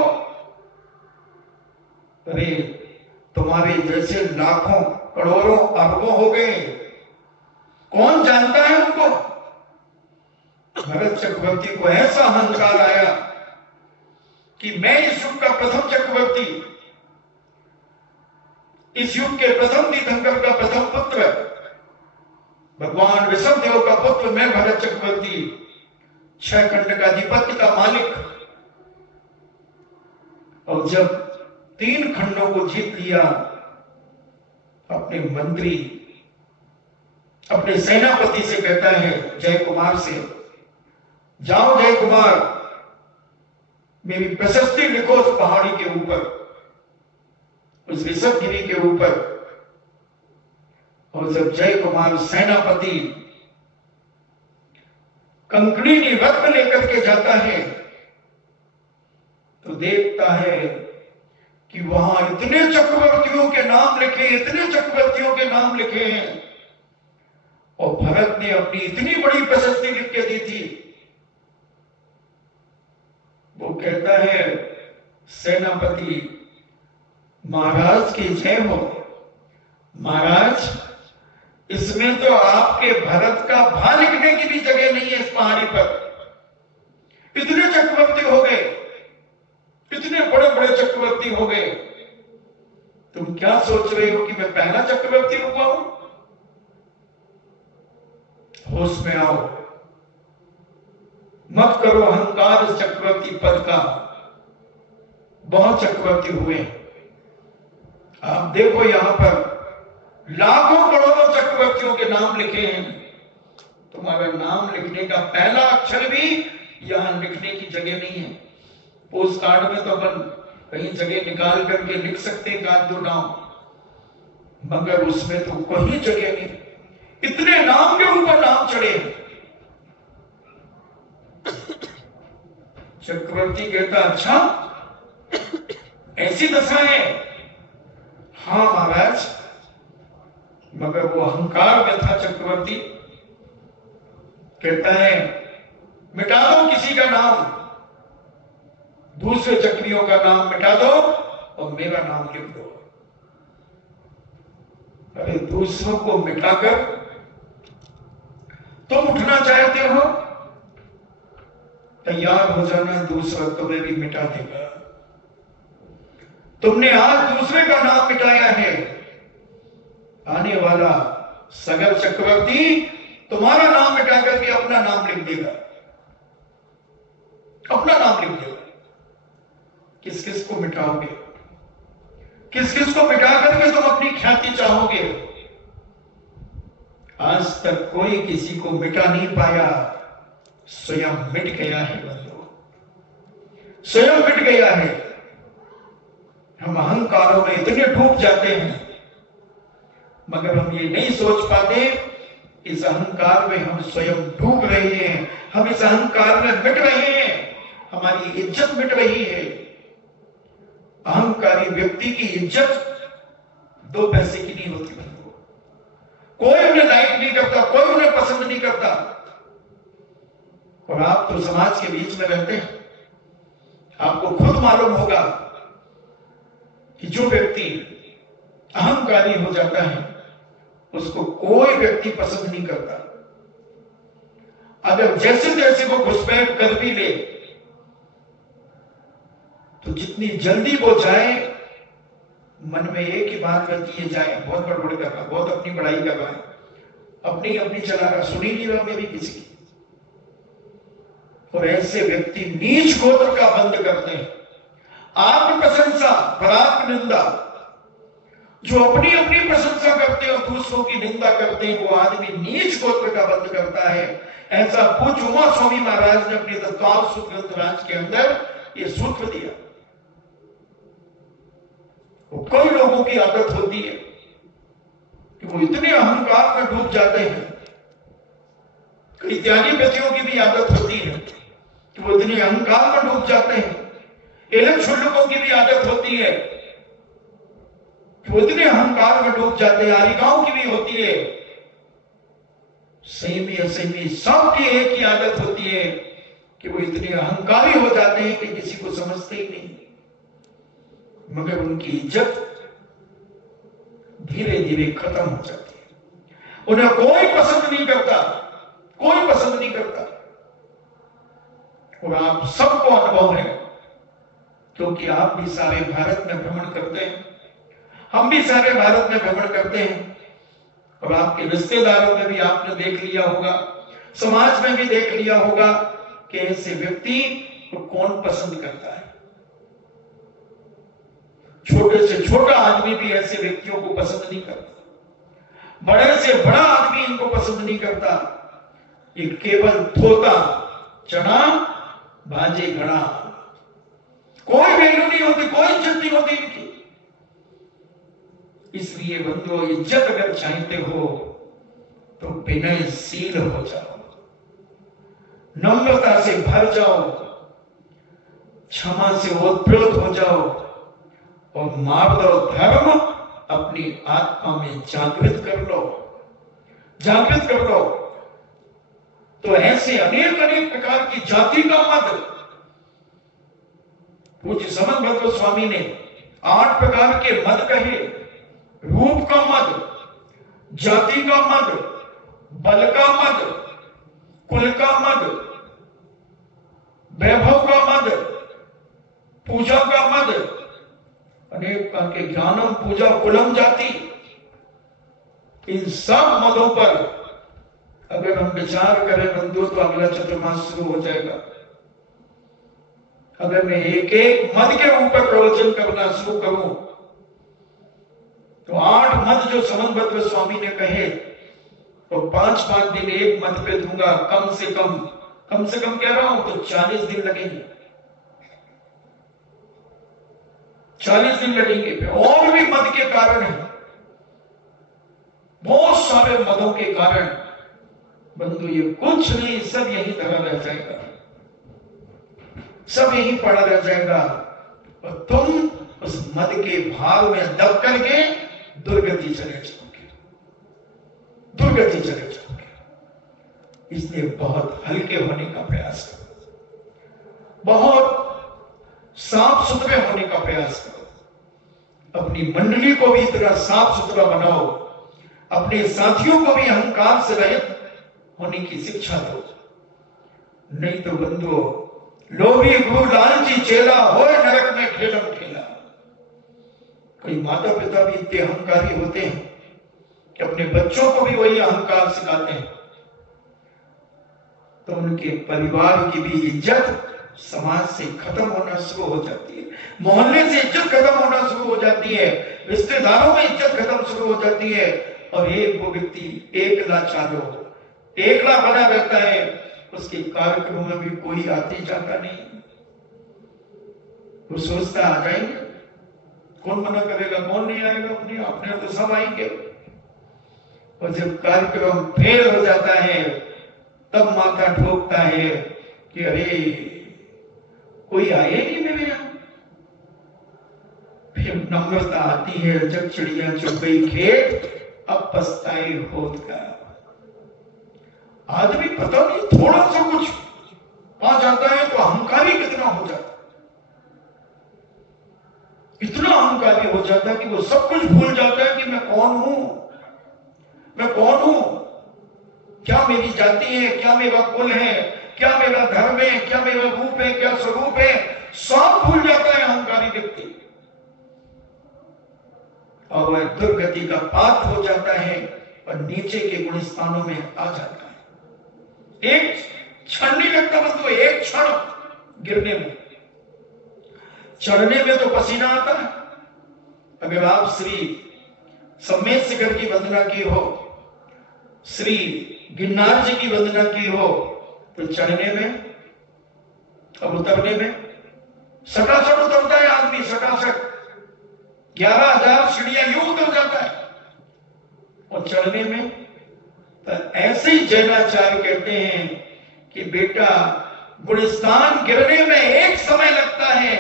अरे तुम्हारे जैसे लाखों करोड़ों अरबों हो गए, कौन जानता है उनको? भरत चक्रवर्ती को ऐसा अहंकार आया कि मैं इस युग का प्रथम चक्रवर्ती, इस युग के प्रथम तीर्थंकर का प्रथम पुत्र, भगवान विष्णुदेव का पुत्र मैं भरत चक्रवर्ती, 6 खंड का अधिपति का मालिक। और जब 3 खंडों को जीत लिया, अपने मंत्री, अपने सेनापति से कहता है, जय कुमार से, जाओ जय कुमार, मेरी प्रशस्ति लिखो उस पहाड़ी के ऊपर, उस ऋषभगिरी के ऊपर। और जब जय कुमार सेनापति कंकड़ी रत्न लेकर के जाता है तो देखता है कि वहां इतने चक्रवर्तियों के नाम लिखे, इतने चक्रवर्तियों के नाम लिखे हैं, और भरत ने अपनी इतनी बड़ी प्रशस्ति लिख के दी थी। वो कहता है, सेनापति महाराज की जय हो। महाराज, इसमें तो आपके भरत का भा लिखने की भी जगह नहीं है इस पहाड़ी पर। इतने चक्रवर्ती हो गए, इतने बड़े बड़े चक्रवर्ती हो गए, तुम क्या सोच रहे हो कि मैं पहला चक्रवर्ती हुआ हूं? होश में आओ, मत करो अहंकार इस चक्रवर्ती पद का। बहुत चक्रवर्ती हुए, आप देखो यहां पर लाखों करोड़ों चक्रवर्तियों के नाम लिखे हैं, तुम्हारा नाम लिखने का पहला अक्षर भी यहां लिखने की जगह नहीं है। पोस्ट कार्ड में तो अपन कहीं जगह निकाल करके लिख सकते हैं एक दो नाम, मगर उसमें तो कोई जगह नहीं। इतने नाम के ऊपर नाम चढ़े। चक्रवर्ती कहता, अच्छा ऐसी दशा है? हाँ महाराज, मगर वो अहंकार में था चक्रवर्ती। कहता है, मिटा दो किसी का नाम, दूसरे चक्रियों का नाम मिटा दो और मेरा नाम लिख दो। अरे दूसरों को मिटाकर तुम उठना चाहते हो, तैयार हो जाना, दूसरा तुम्हें भी मिटा देगा। तुमने आज दूसरे का नाम मिटाया है, आने वाला सगर चक्रवर्ती तुम्हारा नाम मिटा करके अपना नाम लिख देगा, अपना नाम लिख देगा। किस किस को मिटाओगे? किस किस को मिटा करके तुम अपनी ख्याति चाहोगे? आज तक कोई किसी को मिटा नहीं पाया, स्वयं मिट गया है बंधु, स्वयं मिट गया है। हम अहंकारों में इतने डूब जाते हैं, मगर हम ये नहीं सोच पाते इस अहंकार में हम स्वयं डूब रहे हैं, हम इस अहंकार में मिट रहे हैं, हमारी इज्जत मिट रही है। अहंकारी व्यक्ति की इज्जत 2 पैसे की नहीं होती बंधु। कोई उन्हें लाइक नहीं करता, कोई उन्हें पसंद नहीं करता। और आप तो समाज के बीच में रहते हैं, आपको खुद मालूम होगा कि जो व्यक्ति अहंकारी हो जाता है उसको कोई व्यक्ति पसंद नहीं करता। अगर जैसे तैसे वो घुसपैठ कर भी ले तो जितनी जल्दी वो जाए, मन में एक ही बात रहती है, जाए बहुत बड़बड़ कर रहा, बहुत अपनी बड़ाई कर रहा है, अपनी अपनी चला रहा, सुन ही नहीं रहा मेरी किसी की। और ऐसे व्यक्ति नीच गोत्र का बंद करते हैं। आत्म प्रशंसा परात्म निंदा, जो अपनी अपनी प्रशंसा करते हैं और दूसरों की निंदा करते हैं, वो आदमी नीच गोत्र का बंद करता है। ऐसा पूज्य उमा स्वामी महाराज ने अपने तत्वाल सूत्र ग्रंथराज के अंदर ये सूत्र दिया। वो कई लोगों की आदत होती है कि वो इतने अहंकार में डूब जाते हैं, कई त्यागी व्यक्तियों की भी आदत होती है कि वो इतने अहंकार में डूब जाते हैं। एलम शुल्लकों की भी आदत होती है कि वो इतने अहंकार में डूब जाते हैं। आरिकाओं की भी होती है, संयमी असंयमी सबकी एक ही आदत होती है कि वो इतने अहंकारी हो जाते हैं कि किसी को समझते ही नहीं, मगर उनकी इज्जत धीरे धीरे खत्म हो जाती है। उन्हें कोई पसंद नहीं करता, कोई पसंद नहीं करता। और आप सबको अनुभव है, क्योंकि आप भी सारे भारत में भ्रमण करते हैं, हम भी सारे भारत में भ्रमण करते हैं, और आपके रिश्तेदारों में भी आपने देख लिया होगा, समाज में भी देख लिया होगा कि ऐसे व्यक्ति को कौन पसंद करता है। छोटे से छोटा आदमी भी ऐसे व्यक्तियों को पसंद नहीं करता, बड़े से बड़ा आदमी इनको पसंद नहीं करता। ये केवल थोता चना भाजे घड़ा, कोई वैल्यू नहीं होती, कोई इज्जत नहीं होती इनकी। इसलिए बंधुओं, इज्जत अगर चाहते हो तो विनयशील हो जाओ, नम्रता से भर जाओ, क्षमा से ओतप्रोत हो जाओ, और मार्ग और धर्म अपनी आत्मा में जागृत कर लो, जागृत कर लो। तो ऐसे अनेक अनेक प्रकार की जाति का मत, पूज्य समन भद्र स्वामी ने 8 प्रकार के मत कहे। रूप का मत, जाति का मत, बल का मत, कुल का मत, वैभव का मत, पूजा का मत, अनेक प्रकार के ज्ञानम पूजा कुलम जाति। इन सब मदों पर अगर हम विचार करें बंधु तो अगला चतुर्मास शुरू हो जाएगा। अगर मैं एक एक मद के ऊपर प्रवचन करना शुरू करूं तो 8 मद जो समनभद्र स्वामी ने कहे और 5-5 दिन एक मद पे दूंगा, कम से कम कह रहा हूं तो 40 दिन लगेंगे, 40 दिन लगेंगे। और भी मद के कारण है, बहुत सारे मदों के कारण बंधु ये कुछ नहीं, सब यही धरा रह जाएगा, सब यही पड़ा रह जाएगा, और तुम उस मद के भाव में दब करके दुर्गति चले जाओगे, दुर्गति चले जाओगे। इसलिए बहुत हल्के होने का प्रयास करो, बहुत साफ सुथरे होने का प्रयास करो, अपनी मंडली को भी इतना साफ सुथरा बनाओ, अपने साथियों को भी अहंकार से रहित होने की शिक्षा दो। नहीं तो बंधुओं, लोभी गुरु लालची चेला होए नरक में ठेलम ठेला। कई माता पिता भी इतने अहंकारी होते हैं कि अपने बच्चों को भी वही अहंकार सिखाते हैं, तो उनके परिवार की भी इज्जत समाज से खत्म होना शुरू हो जाती है, मोहल्ले से इज्जत खत्म होना शुरू हो जाती है, रिश्तेदारों में इज्जत खत्म शुरू हो जाती है। और एक वो व्यक्ति एकला बना रहता है, उसके कार्यक्रमों में भी कोई आते जाता नहीं। वो सोचता आ जाएंगे, कौन मना करेगा, कौन नहीं आएगा, अपने अपने तो सब आएंगे। और जब कार्यक्रम फेल हो जाता है तब माथा ठोकता है कि अरे कोई आए नहीं मेरे यहां। फिर नम्रता आती है, जब चिड़िया चुग गई खेत अब पछताए होत का। आदमी पता नहीं थोड़ा सा कुछ पा जाता है तो अहंकारी कितना हो जाता है, इतना अहंकारी हो जाता है कि वो सब कुछ भूल जाता है कि मैं कौन हूं, क्या मेरी जाति है, क्या मेरा कुल है, क्या मेरा धर्म है, क्या मेरा रूप है, क्या स्वरूप है, सब भूल जाता है अहंकारी व्यक्ति। और वह दुर्गति का पात्र हो जाता है और नीचे के गुण स्थानों में आ जाता है। एक क्षण नहीं लगता बंधु, एक क्षण गिरने में, चढ़ने में तो पसीना आता है। अगर आप श्री सम्मेद शिखर की वंदना की हो, श्री गिरनार जी की वंदना की हो, तो चढ़ने में और उतरने में सटासट उतरता है आदमी, सटासट 11,000 सीढ़ियां यूं उतर जाता है। और चढ़ने में तो ऐसे ही जैनाचार्य कहते हैं कि बेटा गुणस्थान गिरने में एक समय लगता है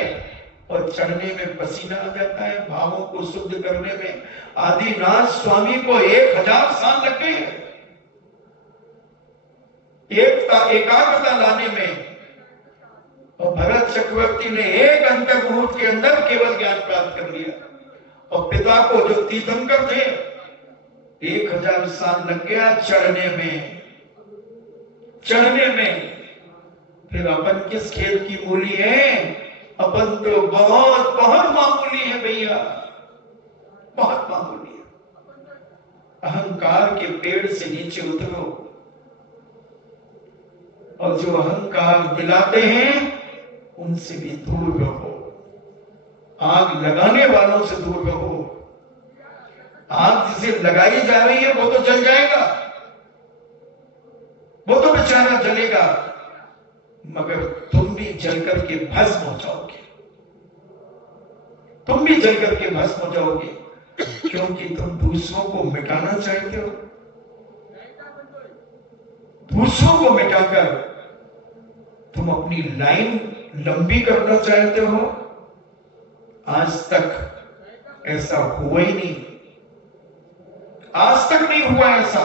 और चढ़ने में पसीना आ जाता है। भावों को शुद्ध करने में आदिनाथ स्वामी को 1000 साल लग गए, एकाग्रता लाने में। और भरत चक्रवर्ती ने एक अंतर मुहूर्त के अंदर केवल ज्ञान प्राप्त कर लिया, और पिता को जो तीर्थंकर थे 1000 साल लग गया चढ़ने में। फिर अपन किस खेल की मूली है, अपन तो बहुत मामूली है भैया, बहुत मामूली है। अहंकार के पेड़ से नीचे उतरो, और जो अहंकार दिलाते हैं उनसे भी दूर रहो, आग लगाने वालों से दूर रहो। आग जिसे लगाई जा रही है वो तो जल जाएगा, वो तो बेचारा जलेगा, मगर तुम भी जल करके भस्म हो जाओगे, तुम भी जल करके भस्म हो जाओगे, क्योंकि तुम दूसरों को मिटाना चाहते हो। दूसरों को मिटाकर तुम अपनी लाइन लंबी करना चाहते हो। आज तक ऐसा हुआ ही नहीं, आज तक नहीं हुआ ऐसा।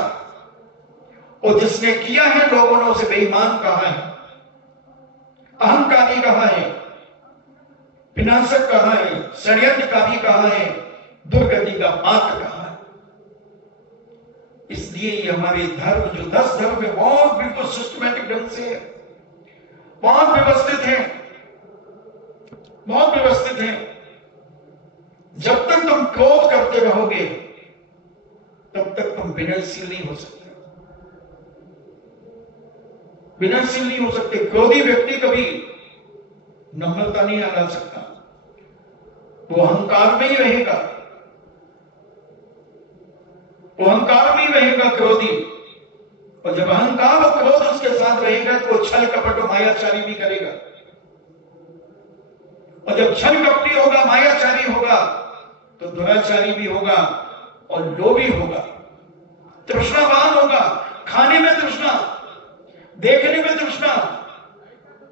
और जिसने किया है लोगों ने उसे बेईमान कहा है, अहंकारी कहा है, विनाशक कहा है, षड्यंत्रकारी कहा है, दुर्गति का पात्र कहा है। इसलिए ये हमारे धर्म जो 10 धर्म है बहुत बिल्कुल सिस्टमैटिक ढंग से है, बहुत व्यवस्थित है, बहुत व्यवस्थित है। जब तक तुम क्रोध करते रहोगे तब तक तुम विनयशील नहीं हो सकते, विनयशील नहीं हो सकते। क्रोधी व्यक्ति कभी नम्रता नहीं ला सकता, वो अहंकार में ही रहेगा, वो अहंकार में ही रहेगा क्रोधी। और जब अहंकार और क्रोध उसके साथ रहेगा तो वो छल कपट और मायाचारी भी करेगा। और जब छल कपटी होगा, मायाचारी होगा, तो दुराचारी भी होगा और लोभी होगा, तृष्णावान होगा। खाने में तृष्णा, देखने में तृष्णा,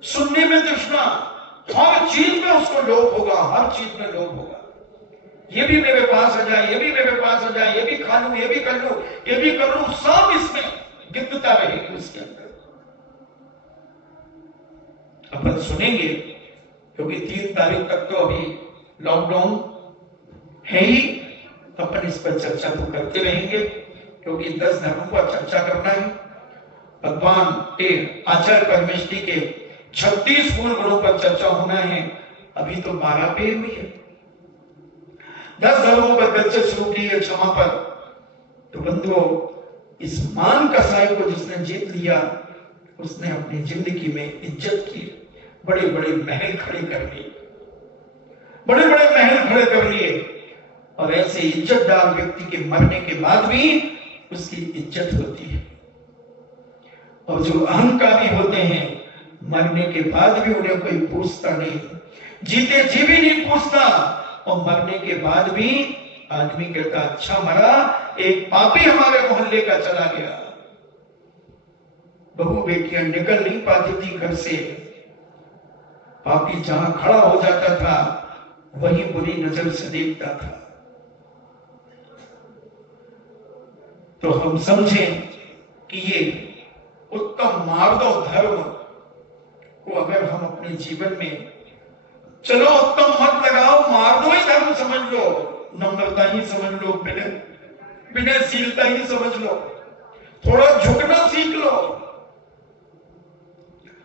सुनने में तृष्णा, हर चीज में उसको लोभ होगा, हर चीज में लोभ होगा। ये भी मेरे पास आ जाए, ये भी मेरे पास आ जाए, ये भी खा लूं, ये भी कर लूं, ये भी कर लूं, सब इसमें गिद्धता रहेगी उसके अंदर। अपन सुनेंगे, क्योंकि 3 तारीख तक तो अभी लॉकडाउन है ही, अपन इस पर चर्चा तो करते रहेंगे, क्योंकि 10 धर्मों पर चर्चा करना है। भगवान आचार्य परमेष्ठी के 36 मूल गुणों पर चर्चा होना है, अभी तो 12 पे भी है। 10 धर्मों पर चर्चा शुरू की है, क्षमा पर। तो बंधुओं, इस मान कसाई को जिसने जीत लिया, उसने अपनी जिंदगी में इज्जत की, बड़े बड़े महल खड़े कर लिए, बड़े बड़े महल खड़े कर लिए। और ऐसे इज्जतदार व्यक्ति के मरने के बाद भी उसकी इज्जत होती है। और जो अहंकारी होते हैं, मरने के बाद भी उन्हें कोई पूछता नहीं, जीते जी भी नहीं पूछता, और मरने के बाद भी आदमी कहता अच्छा मरा, एक पापी हमारे मोहल्ले का चला गया। बहू बेटियां निकल नहीं पाती थी घर से, पापी जहां खड़ा हो जाता था वहीं बुरी नजर से देखता था। तो हम समझें कि ये उत्तम मार्दव धर्म को अगर हम अपने जीवन में, चलो उत्तम मत लगाओ, मार्दव ही धर्म समझ लो, नम्रता ही समझ लो, विनयशीलता ही समझ लो, थोड़ा झुकना सीख लो,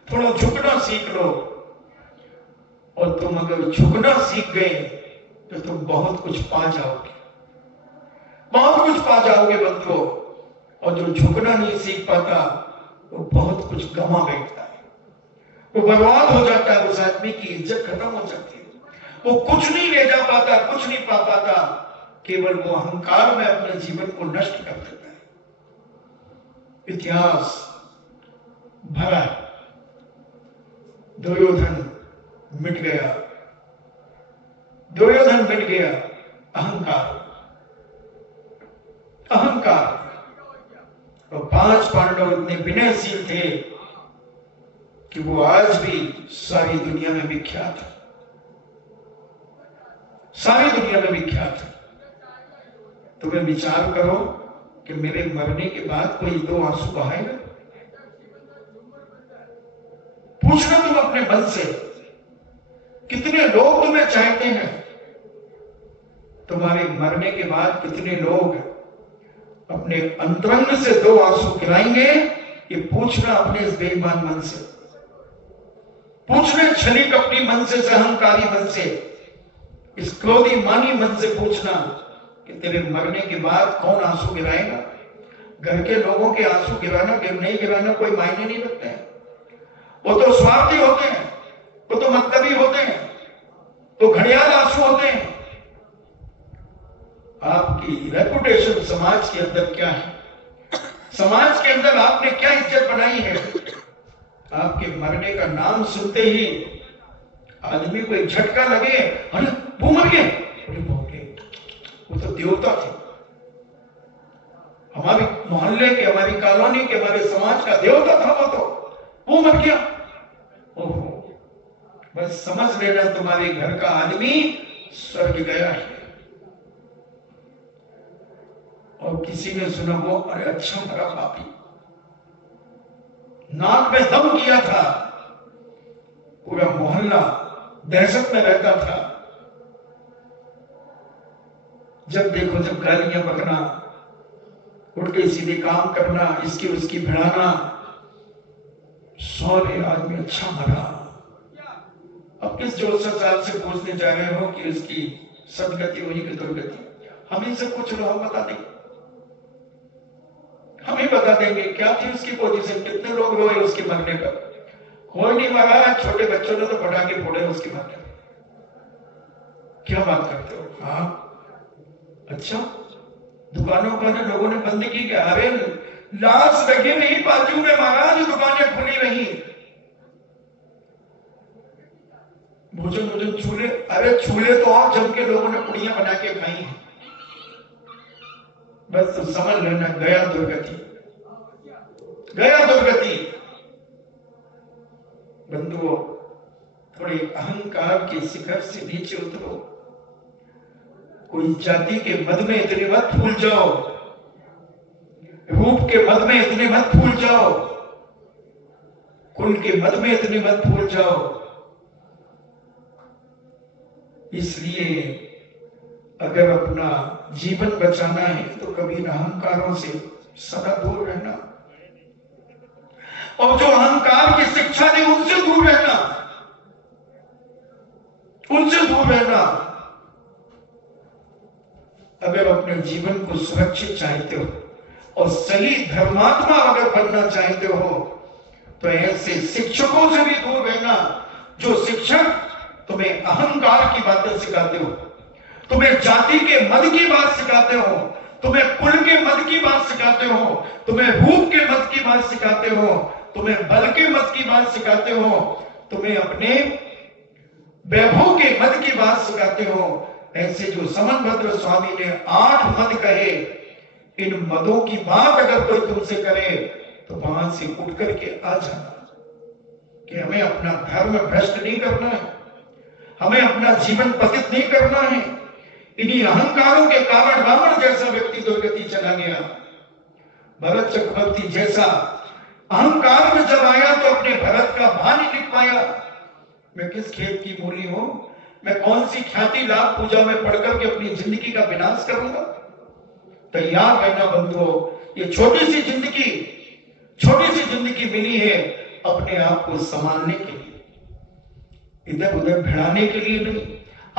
थोड़ा झुकना सीख लो। और तुम अगर झुकना सीख गए तो तुम बहुत कुछ पा जाओगे, बहुत कुछ पा जाओगे बंधुओं। और जो झुकना नहीं सीख पाता वो बहुत कुछ गंवा बैठता है, वो बर्बाद हो जाता है, उस आदमी की इज्जत खत्म हो जाती है, वो कुछ नहीं ले जा पाता, कुछ नहीं पा पाता, केवल वो अहंकार में अपने जीवन को नष्ट कर देता है। इतिहास भरा, दुर्योधन मिट गया, दुर्योधन मिट गया, अहंकार, अहंकार। और 5 पांडव इतने विनयशील थे कि वो आज भी सारी दुनिया में विख्यात है, सारी दुनिया में विख्यात है। तुम्हें विचार करो कि मेरे मरने के बाद कोई 2 आंसू बहाएगा? पूछना तुम अपने मन से, कितने लोग तुम्हें चाहते हैं? तुम्हारे मरने के बाद कितने लोग अपने अंतरंग से 2 आंसू गिराएंगे? ये पूछना अपने इस बेईमान मन से, पूछना क्षणिक अपनी मन से, अहंकारी मन से, इस क्रोधी मानी मन से पूछना कि तेरे मरने के बाद कौन आंसू गिराएगा? घर के लोगों के आंसू गिराना नहीं गिराना कोई मायने नहीं रखता है। वो तो स्वार्थी होते हैं, वो तो मतलबी होते हैं, तो घड़ियाल आंसू होते हैं। आपकी रेपुटेशन समाज के अंदर क्या है? समाज के अंदर आपने क्या इज्जत बनाई है? आपके मरने का नाम सुनते ही आदमी को एक झटका लगे, अरे वो मर गए, अरे वो तो देवता थे, हमारे मोहल्ले के, हमारी कॉलोनी के, हमारे समाज का देवता था, वो मर गया। ओहो, बस समझ लेना तुम्हारे घर का आदमी स्वर्ग गया है। और किसी ने सुना वो अरे अच्छा मरा पापी, नाक में दम किया था, पूरा मोहल्ला दहशत में रहता था। जब देखो जब गालियां बकना, उल्टे सीधे काम करना, इसकी उसकी भिड़ाना, सौरे आदमी अच्छा मरा। अब किस जोशर साहब से पूछने जा रहे हो कि उसकी सदगति हुई कि दुर्गति? हम इनसे पूछ लो, हम बता देंगे, हम ही बता देंगे क्या थी उसकी पोजीशन, कितने लोग रोए उसके मरने पर। कोई नहीं मरा, छोटे बच्चों ने तो पटाखे फोड़े उसके मरने पर। क्या बात करते हो? हाँ अच्छा, दुकानों को लोगों ने बंद की क्या? अरे लाश लगे नहीं बाजू में महाराज, दुकानें खुली रही, भोजन भोजन चूल्हे, अरे चूल्हे तो और जम के लोगों ने पुड़ियां बना के खाई हैं। बस तो समझ लेना गया दुर्गति, गया दुर्गति। बंधुओं, थोड़े अहंकार के शिखर से नीचे उतरो, कोई जाति के मद में इतने मत फूल जाओ, रूप के मद में इतने मत फूल जाओ, कुल के मद में इतने मत फूल जाओ। इसलिए अगर अपना जीवन बचाना है तो कभी अहंकारों से सदा दूर रहना, और जो अहंकार की शिक्षा दी उनसे दूर रहना, उनसे दूर रहना। अगर अपने जीवन को सुरक्षित चाहते हो और सही धर्मात्मा अगर बनना चाहते हो तो ऐसे शिक्षकों से भी दूर रहना जो शिक्षक तुम्हें अहंकार की बातें सिखाते हो, तुम्हें जाति के मद की बात सिखाते हो, तुम्हें कुल के मद की बात सिखाते हो, तुम्हें रूप के मद की बात सिखाते हो, तुम्हें बल के मद की बात सिखाते हो, तुम्हें अपने वैभव के मद की बात सिखाते हो। ऐसे जो समनभद्र स्वामी ने 8 मद कहे, इन मदों की बात अगर कोई तुमसे करे तो वहां से उठ करके आ जाना कि हमें अपना धर्म भ्रष्ट नहीं करना है, हमें अपना जीवन पतित नहीं करना है। इन्हीं अहंकारों के कारण रावण जैसा व्यक्ति दुर्गति चला गया। भरत चक्रवर्ती जैसा अहंकार में जब आया तो अपने भरत का भा नहीं लिख पाया। मैं किस खेत की मूली हूं, मैं कौन सी ख्याति लाभ पूजा में पढ़कर के अपनी जिंदगी का विनाश करूंगा। तैयार रहना बंधुओं, ये छोटी सी जिंदगी मिली है अपने आप को संभालने के लिए, इधर उधर भिड़ाने के लिए नहीं,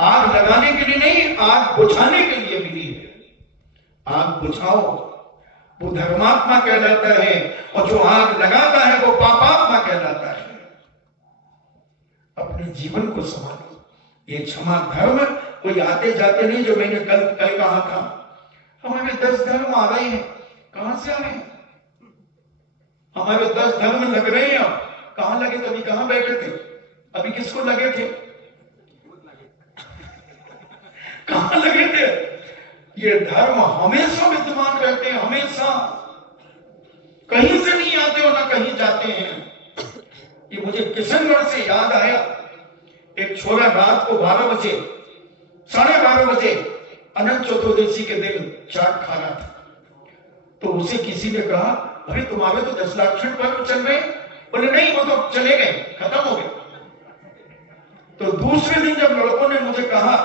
आग लगाने के लिए नहीं, आग बुझाने के लिए मिली है। आग बुझाओ, वो धर्मात्मा कहलाता है, और जो आग लगाता है वो पापात्मा कहलाता है। अपने जीवन को संभालो। ये क्षमा धर्म कोई आते जाते नहीं, जो मैंने कल कहा था हमारे 10 धर्म आ रहे हैं। कहां से आ रहे हैं? हमारे 10 धर्म लग रहे हैं। अब कहां लगे? तो अभी कहां बैठे थे? अभी किसको लगे थे? कहां लगे थे? ये धर्म हमेशा विद्यमान रहते हैं, हमेशा, कहीं से नहीं आते और ना कहीं जाते हैं। ये मुझे किशनगढ़ से याद आया, एक छोरा रात को 12 बजे, 12:30 बजे अनंत चतुर्दशी के दिन चाट खा रहा था। तो उसे किसी ने कहा, अरे तुम्हारे तो 10 लाक्षण पर्व चल रहे। बोले नहीं, वो तो चले गए, खत्म हो गए। तो दूसरे दिन जब लड़कों ने मुझे कहा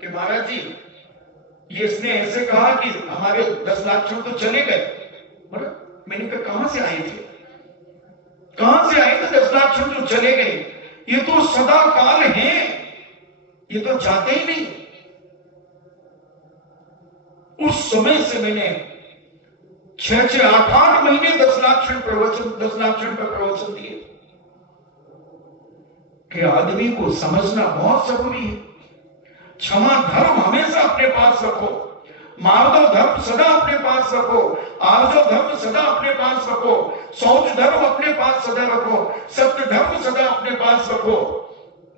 कि महाराज जी ये इसने ऐसे कहा कि हमारे 10 लाक्षण तो चले गए, बोले मैंने कहा कहां से आए थे? कहां से आए थे 10 लाक्षण जो चले गए? ये तो सदा काल हैं, ये तो जाते ही नहीं। उस समय से मैंने 6-6, 8-8 महीने 10 लाक्षण पर प्रवचन दिए कि आदमी को समझना बहुत जरूरी है। क्षमा धर्म हमेशा अपने पास रखो, मार्दव धर्म सदा अपने पास रखो, आर्जव धर्म सदा अपने पास रखो, शौच धर्म अपने पास सदा रखो, सत्य धर्म सदा अपने पास रखो।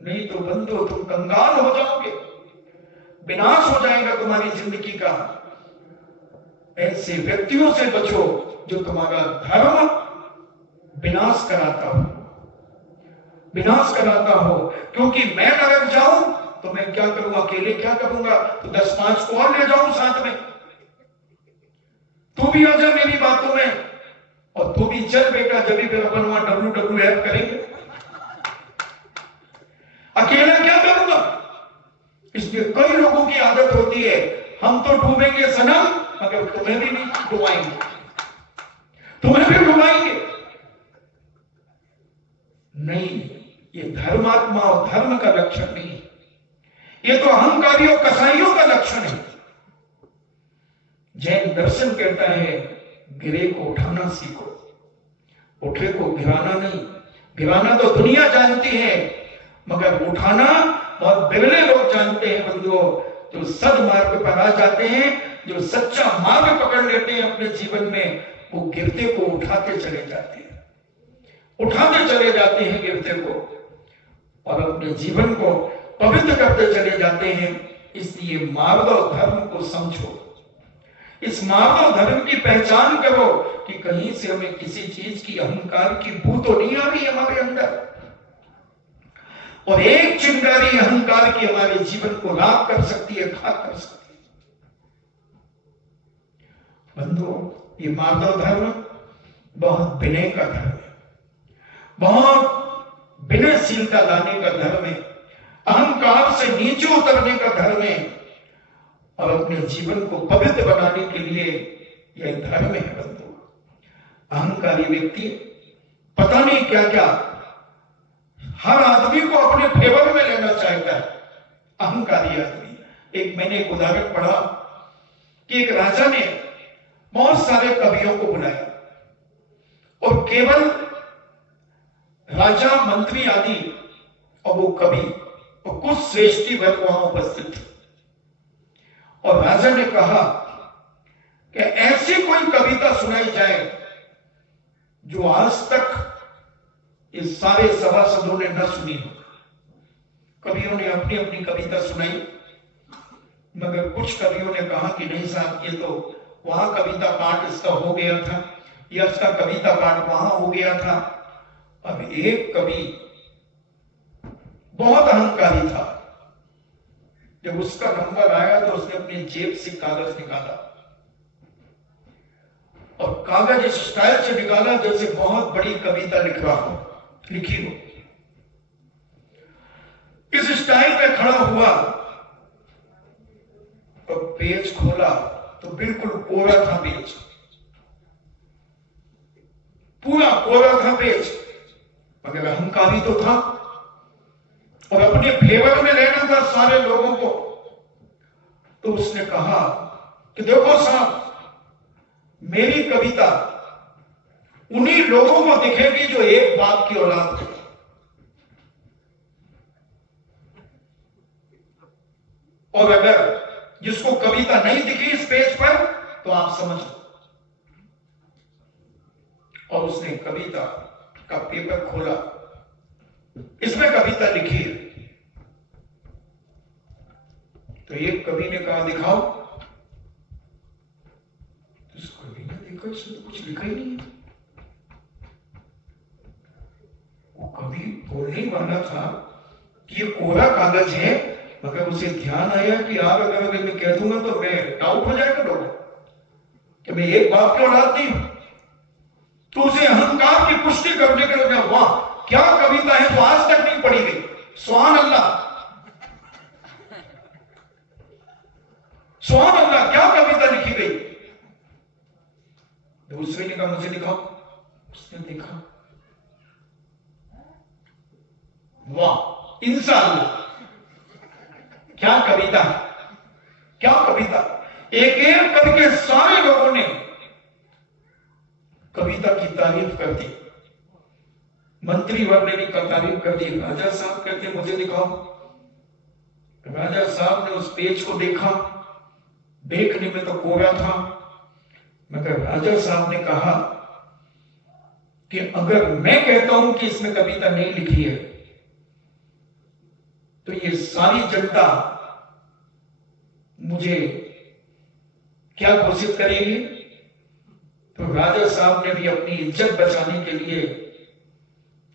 नहीं तो बंधु तुम कंगाल हो जाओगे, विनाश हो जाएगा तुम्हारी जिंदगी का। ऐसे व्यक्तियों से बचो जो तुम्हारा धर्म विनाश कराता हो, विनाश कराता हो। क्योंकि मैं नरक जाऊं तो मैं क्या करूंगा? अकेले क्या करूंगा? तो 10-5 को और ले जाऊं साथ में। तू भी आ जा मेरी बातों में, और तू भी चल बेटा, जब भी फिर अपन वहां WWF करेंगे। अकेला क्या करूंगा? इसलिए कई लोगों की आदत होती है, हम तो डूबेंगे सनम मगर तुम्हें भी नहीं डुबाएंगे, तुम्हें भी डुबाएंगे। नहीं, ये धर्मात्मा और धर्म का लक्षण नहीं, ये तो अहंकारियों कसाईयों का लक्षण है। जैन दर्शन कहता है गिरे को उठाना सीखो, उठे को गिराना नहीं। गिराना तो दुनिया जानती है, मगर उठाना बहुत बिरले लोग जानते हैं बंधुओं। जो सदमार्ग पर आ जाते हैं, जो सच्चा मार्ग पकड़ लेते हैं अपने जीवन में, वो गिरते को उठाते चले जाते हैं, उठाते चले जाते हैं गिरते को, और अपने जीवन को पवित्र करते चले जाते हैं। इसलिए मार्दव धर्म को समझो, इस मार्दव धर्म की पहचान करो कि कहीं से हमें किसी चीज की अहंकार की बू तो नहीं आ रही हमारे अंदर, और एक चिंगारी अहंकार की हमारे जीवन को राख कर सकती है, खाक कर सकती है। बंधुओं, ये मार्दव धर्म बहुत विनय का धर्म है, बहुत विनयशीलता लाने का धर्म है, अहंकार से नीचे उतरने का धर्म है, और अपने जीवन को पवित्र बनाने के लिए यह धर्म है बंधु। अहंकारी व्यक्ति पता नहीं क्या क्या हर आदमी को अपने फेवर में लेना चाहता है, अहंकारी आदमी। मैंने एक उदाहरण पढ़ा कि एक राजा ने बहुत सारे कवियों को बुलाया और केवल राजा, मंत्री आदि और वो कवि और कुछ श्रेष्ठी वर्ग वहां उपस्थित थे। और राजा ने कहा कि ऐसी कोई कविता सुनाई जाए जो आज तक इस सारे सभासदों ने न सुनी हो। कवियों ने अपनी अपनी कविता सुनाई, मगर कुछ कवियों ने कहा कि नहीं साहब, ये तो वहां कविता पाठ इसका हो गया था, या इसका कविता पाठ वहां हो गया था। अब एक कवि बहुत अहंकारी था, जब उसका नंबर आया तो उसने अपनी जेब से कागज निकाला और कागज इस स्टाइल से निकाला जैसे बहुत बड़ी कविता लिखी हो। इस स्टाइल पे खड़ा हुआ और पेज खोला तो बिल्कुल कोरा था पेज, पूरा कोरा था पेज, मगर अहंकारी तो था और अपने फेवर में लेना था सारे लोगों को। तो उसने कहा कि देखो साहब, मेरी कविता उन्हीं लोगों को दिखेगी जो एक बाप की औलाद है, और अगर जिसको कविता नहीं दिखी इस पेज पर तो आप समझ लो। और उसने कविता का पेपर खोला, इसमें कविता लिखी है। तो एक कवि ने कहा दिखाओ। उस कवि ने देखा, इसमें तो कुछ लिखा ही नहीं है। वो कवि बोलने वाला था कि ये कोरा कागज है, मगर उसे ध्यान आया कि आप अगर मैं कह दूंगा तो मैं डाउट हो जाएगा लोगों कि मैं एक बाप की औलाद नहीं हूं। तो उसे अहंकार की पुष्टि करने के लिए, वाह क्या कविता है जो आज तक नहीं पढ़ी गई, सुभान अल्लाह, सुभान अल्लाह, क्या कविता लिखी गई। दूसरे ने कहा मुझे दिखाओ। उसने देखा, वाह इंशाअल्लाह, क्या कविता, क्या कविता। एक एक करके सारे लोगों ने कविता की तारीफ कर दी, मंत्री वर्ग ने भी तारीफ कर दी। राजा साहब कहते मुझे दिखाओ। राजा साहब ने उस पेज को देखा, देखने में तो कोरा था, मगर राजा साहब ने कहा कि अगर मैं कहता हूं कि इसमें कविता नहीं लिखी है तो ये सारी जनता मुझे क्या घोषित करेगी। तो राजा साहब ने भी अपनी इज्जत बचाने के लिए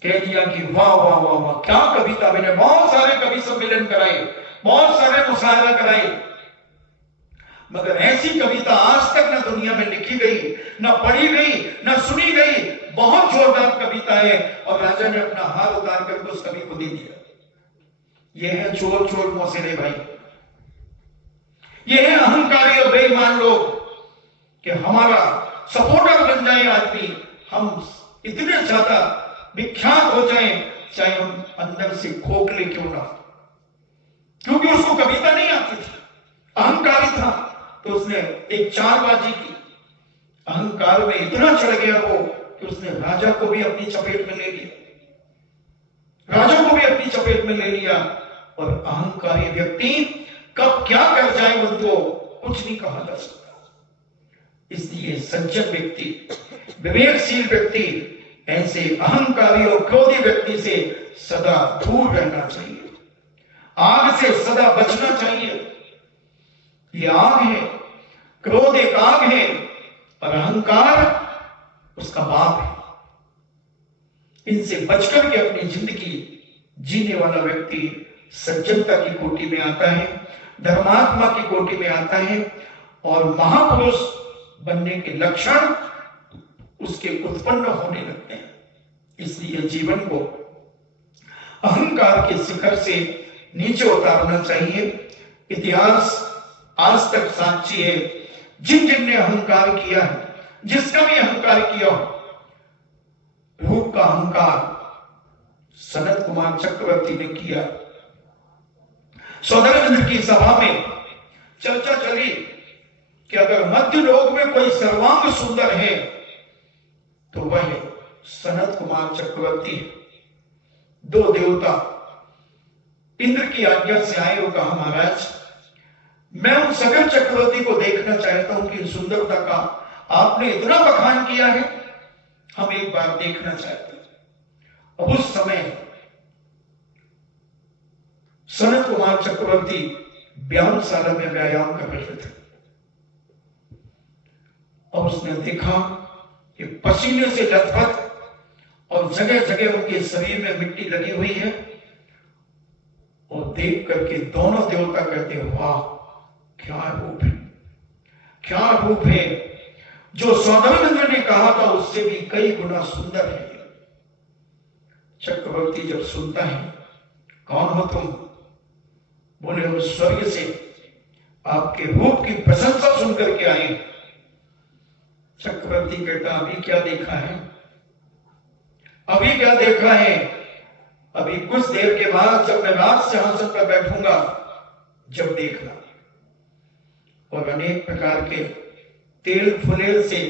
कह दिया कि वाह वाह वाह वाह, क्या कविता। मैंने बहुत सारे कवि सम्मेलन कराए, बहुत सारे मुशायरा कराए, मगर ऐसी कविता आज तक न दुनिया में लिखी गई, न पढ़ी गई, न सुनी गई। बहुत जोरदार कविता है। और राजा ने अपना हाथ उतार करके उस कवि को दे दिया। यह है चोर चोर मौसेरे भाई, यह है अहंकारी और बेईमान लोग कि हमारा सपोर्टर बन जाए आदमी, हम इतने ज्यादा विख्यात हो जाए चाहे हम अंदर से खोखले क्यों ना, क्योंकि उसको कविता नहीं आती थी, अहंकारी था। तो उसने एक चालबाजी की, अहंकार में इतना चढ़ गया वो कि उसने राजा को भी अपनी चपेट में ले लिया, राजा को भी अपनी चपेट में ले लिया। और अहंकारी व्यक्ति कब क्या कर जाए उनको कुछ नहीं कहा जा सकता। इसलिए सज्जन व्यक्ति, विवेकशील व्यक्ति ऐसे अहंकारी और क्रोधी व्यक्ति से सदा दूर रहना चाहिए, आग से सदा बचना चाहिए। ये आग है, क्रोध एक आग है और अहंकार उसका बाप है। इनसे बचकर के अपनी जिंदगी जीने वाला व्यक्ति सज्जनता की कोटि में आता है, धर्मात्मा की कोटि में आता है और महापुरुष बनने के लक्षण उसके उत्पन्न होने लगते हैं। इसलिए जीवन को अहंकार के शिखर से नीचे उतारना चाहिए। इतिहास आज तक साक्षी है, जिन जिन ने अहंकार किया है, जिसका भी अहंकार किया हो, रूप का अहंकार सनत कुमार चक्रवर्ती ने किया। सौदागर की सभा में चर्चा चली कि अगर मध्य लोक में कोई सर्वांग सुंदर है तो वह सनत कुमार चक्रवर्ती है। दो देवता इंद्र की आज्ञा से आए और कहा, महाराज मैं उन सगर चक्रवर्ती को देखना चाहता हूं कि सुंदरता का आपने इतना बखान किया है, हम एक बार देखना चाहते हैं। अब उस समय सनत कुमार चक्रवर्ती व्यायामशाला में व्यायाम कर रहे थे और उसने देखा कि पसीने से लथपथ और जगह जगह उनके शरीर में मिट्टी लगी हुई है। और देख करके दोनों देवता कहते, वाह क्या रूप है, क्या रूप है। जो सौदागर ने कहा था उससे भी कई गुना सुंदर है। चक्रवर्ती जब सुनता है, कौन हो तुम? बोले, हम स्वर्ग से आपके रूप की प्रशंसा सुनकर के आए। चक्रवर्ती कहता, अभी क्या देखा है? अभी क्या देखा है? अभी कुछ देर के बाद जब मैं राज सिंहासन पर बैठूंगा, जब देखना। और अनेक प्रकार के तेल फुलेल से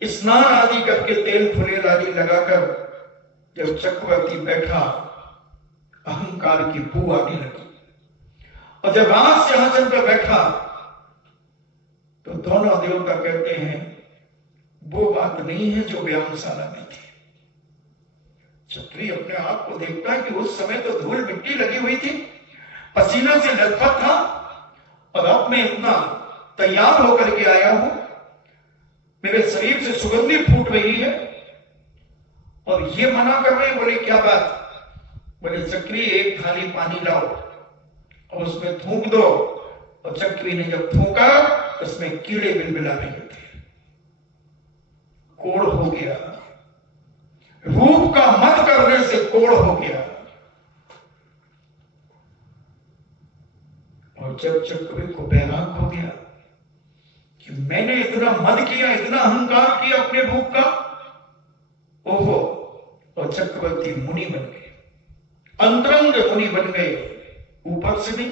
स्नान आदि करके तेल फुलेल आदि लगाकर जब चक्रवर्ती बैठा, अहंकार की बू आने लगी। और जब राज सिंहासन पर बैठा तो दोनों देवता कहते हैं, वो बात नहीं है जो व्यायामशाला में थी। क्षत्रिय अपने आप को देखता है कि उस समय तो धूल मिट्टी लगी हुई थी, पसीना से लथपथ था, और अब मैं इतना तैयार होकर के आया हूं, मेरे शरीर से सुगंधी फूट रही है और ये मना कर रहे हैं। बोले, क्या बात? बोले, चक्री एक थाली पानी लाओ और उसमें थूक दो। और चक्री ने जब थूका उसमें कीड़े बिलबिला रहे थे। कोड़ हो गया, रूप का मत करने से कोड़ हो गया। और जब चक्रवर्ती को बैराग हो गया कि मैंने इतना मद किया, इतना अहंकार किया अपने रूप का, ओहो। और चक्रवर्ती मुनि बन गए, अंतरंग मुनि बन गए। ऊपर से नहीं,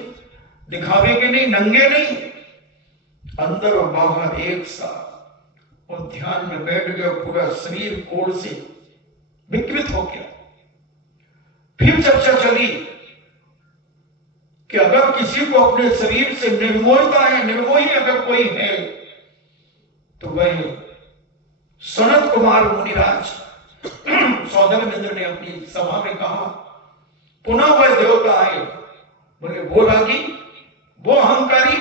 दिखावे के नहीं, नंगे नहीं, अंदर और बाहर एक साथ। और ध्यान में बैठ गया, पूरा शरीर कोड़ से विकृत हो गया। फिर चर्चा चली कि अगर किसी को अपने शरीर से निर्मोहता है, निर्मोही अगर कोई है, तो वह सनत कुमार मुनिराज सौदागर ने अपनी सभा में कहा। पुनः वह देवता आए, बोले, वो रागी, वो अहंकारी,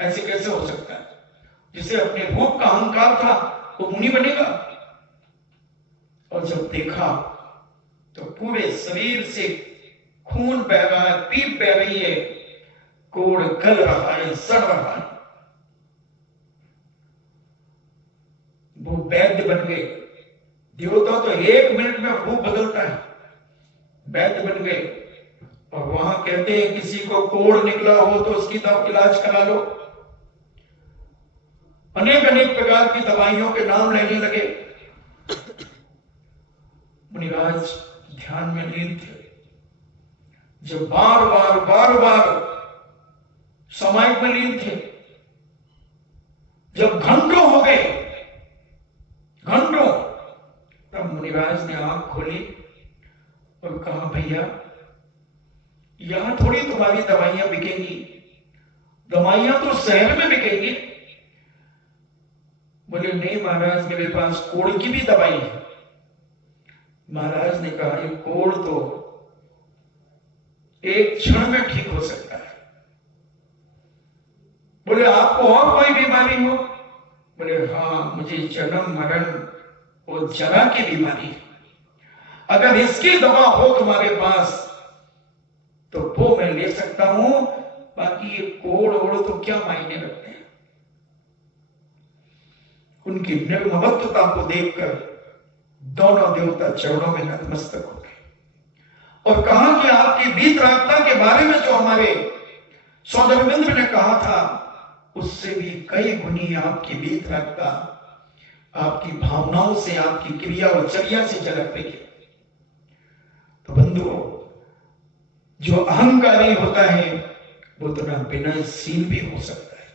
ऐसे कैसे हो सकता है? जिसे अपने रूप का अहंकार था वो मुनि बनेगा? और जब देखा तो पूरे शरीर से खून बह रहा है, पीप बह रही है, कोड़ गल रहा है, सड़ रहा है। वो वैद्य बन गए। देवता तो 1 मिनट में रूप बदलता है। वैद्य बन गए और वहां कहते हैं किसी को कोड़ निकला हो तो उसकी इलाज करा लो। अनेक अनेक प्रकार की दवाइयों के नाम लेने लगे। मुनिराज ध्यान में लीन थे। जब बार बार समाज में लीन थे, जब घंटों हो गए, घंटों, तब मुनिराज ने आंख खोली और कहा, भैया यहां थोड़ी तुम्हारी दवाइयां बिकेंगी, दवाइयां तो शहर में बिकेंगी। बोले, नहीं महाराज, मेरे पास कोड़ की भी दवाई है। महाराज ने कहा, ये कोड़ तो एक क्षण में ठीक हो सकता है। बोले, आपको और कोई बीमारी हो? बोले, हाँ, मुझे जन्म मरण और जरा की बीमारी है। अगर इसकी दवा हो तुम्हारे पास तो वो मैं ले सकता हूं, बाकी ये कोड़ ओड़ तो क्या मायने रखते हैं। उनकी निर्ममत्वता को देखकर दोनों देवता चरणों में नतमस्तक हो गए और कहा कि आपकी वीतरागता के बारे में जो हमारे सौदागर ने कहा था, उससे भी कई गुनी आपकी वीतरागता। आपकी भावनाओं से, आपकी क्रिया और चर्या से झलक रही है। तो बंधुओं, जो अहंकारी होता है वो तो विनयशील भी हो सकता है,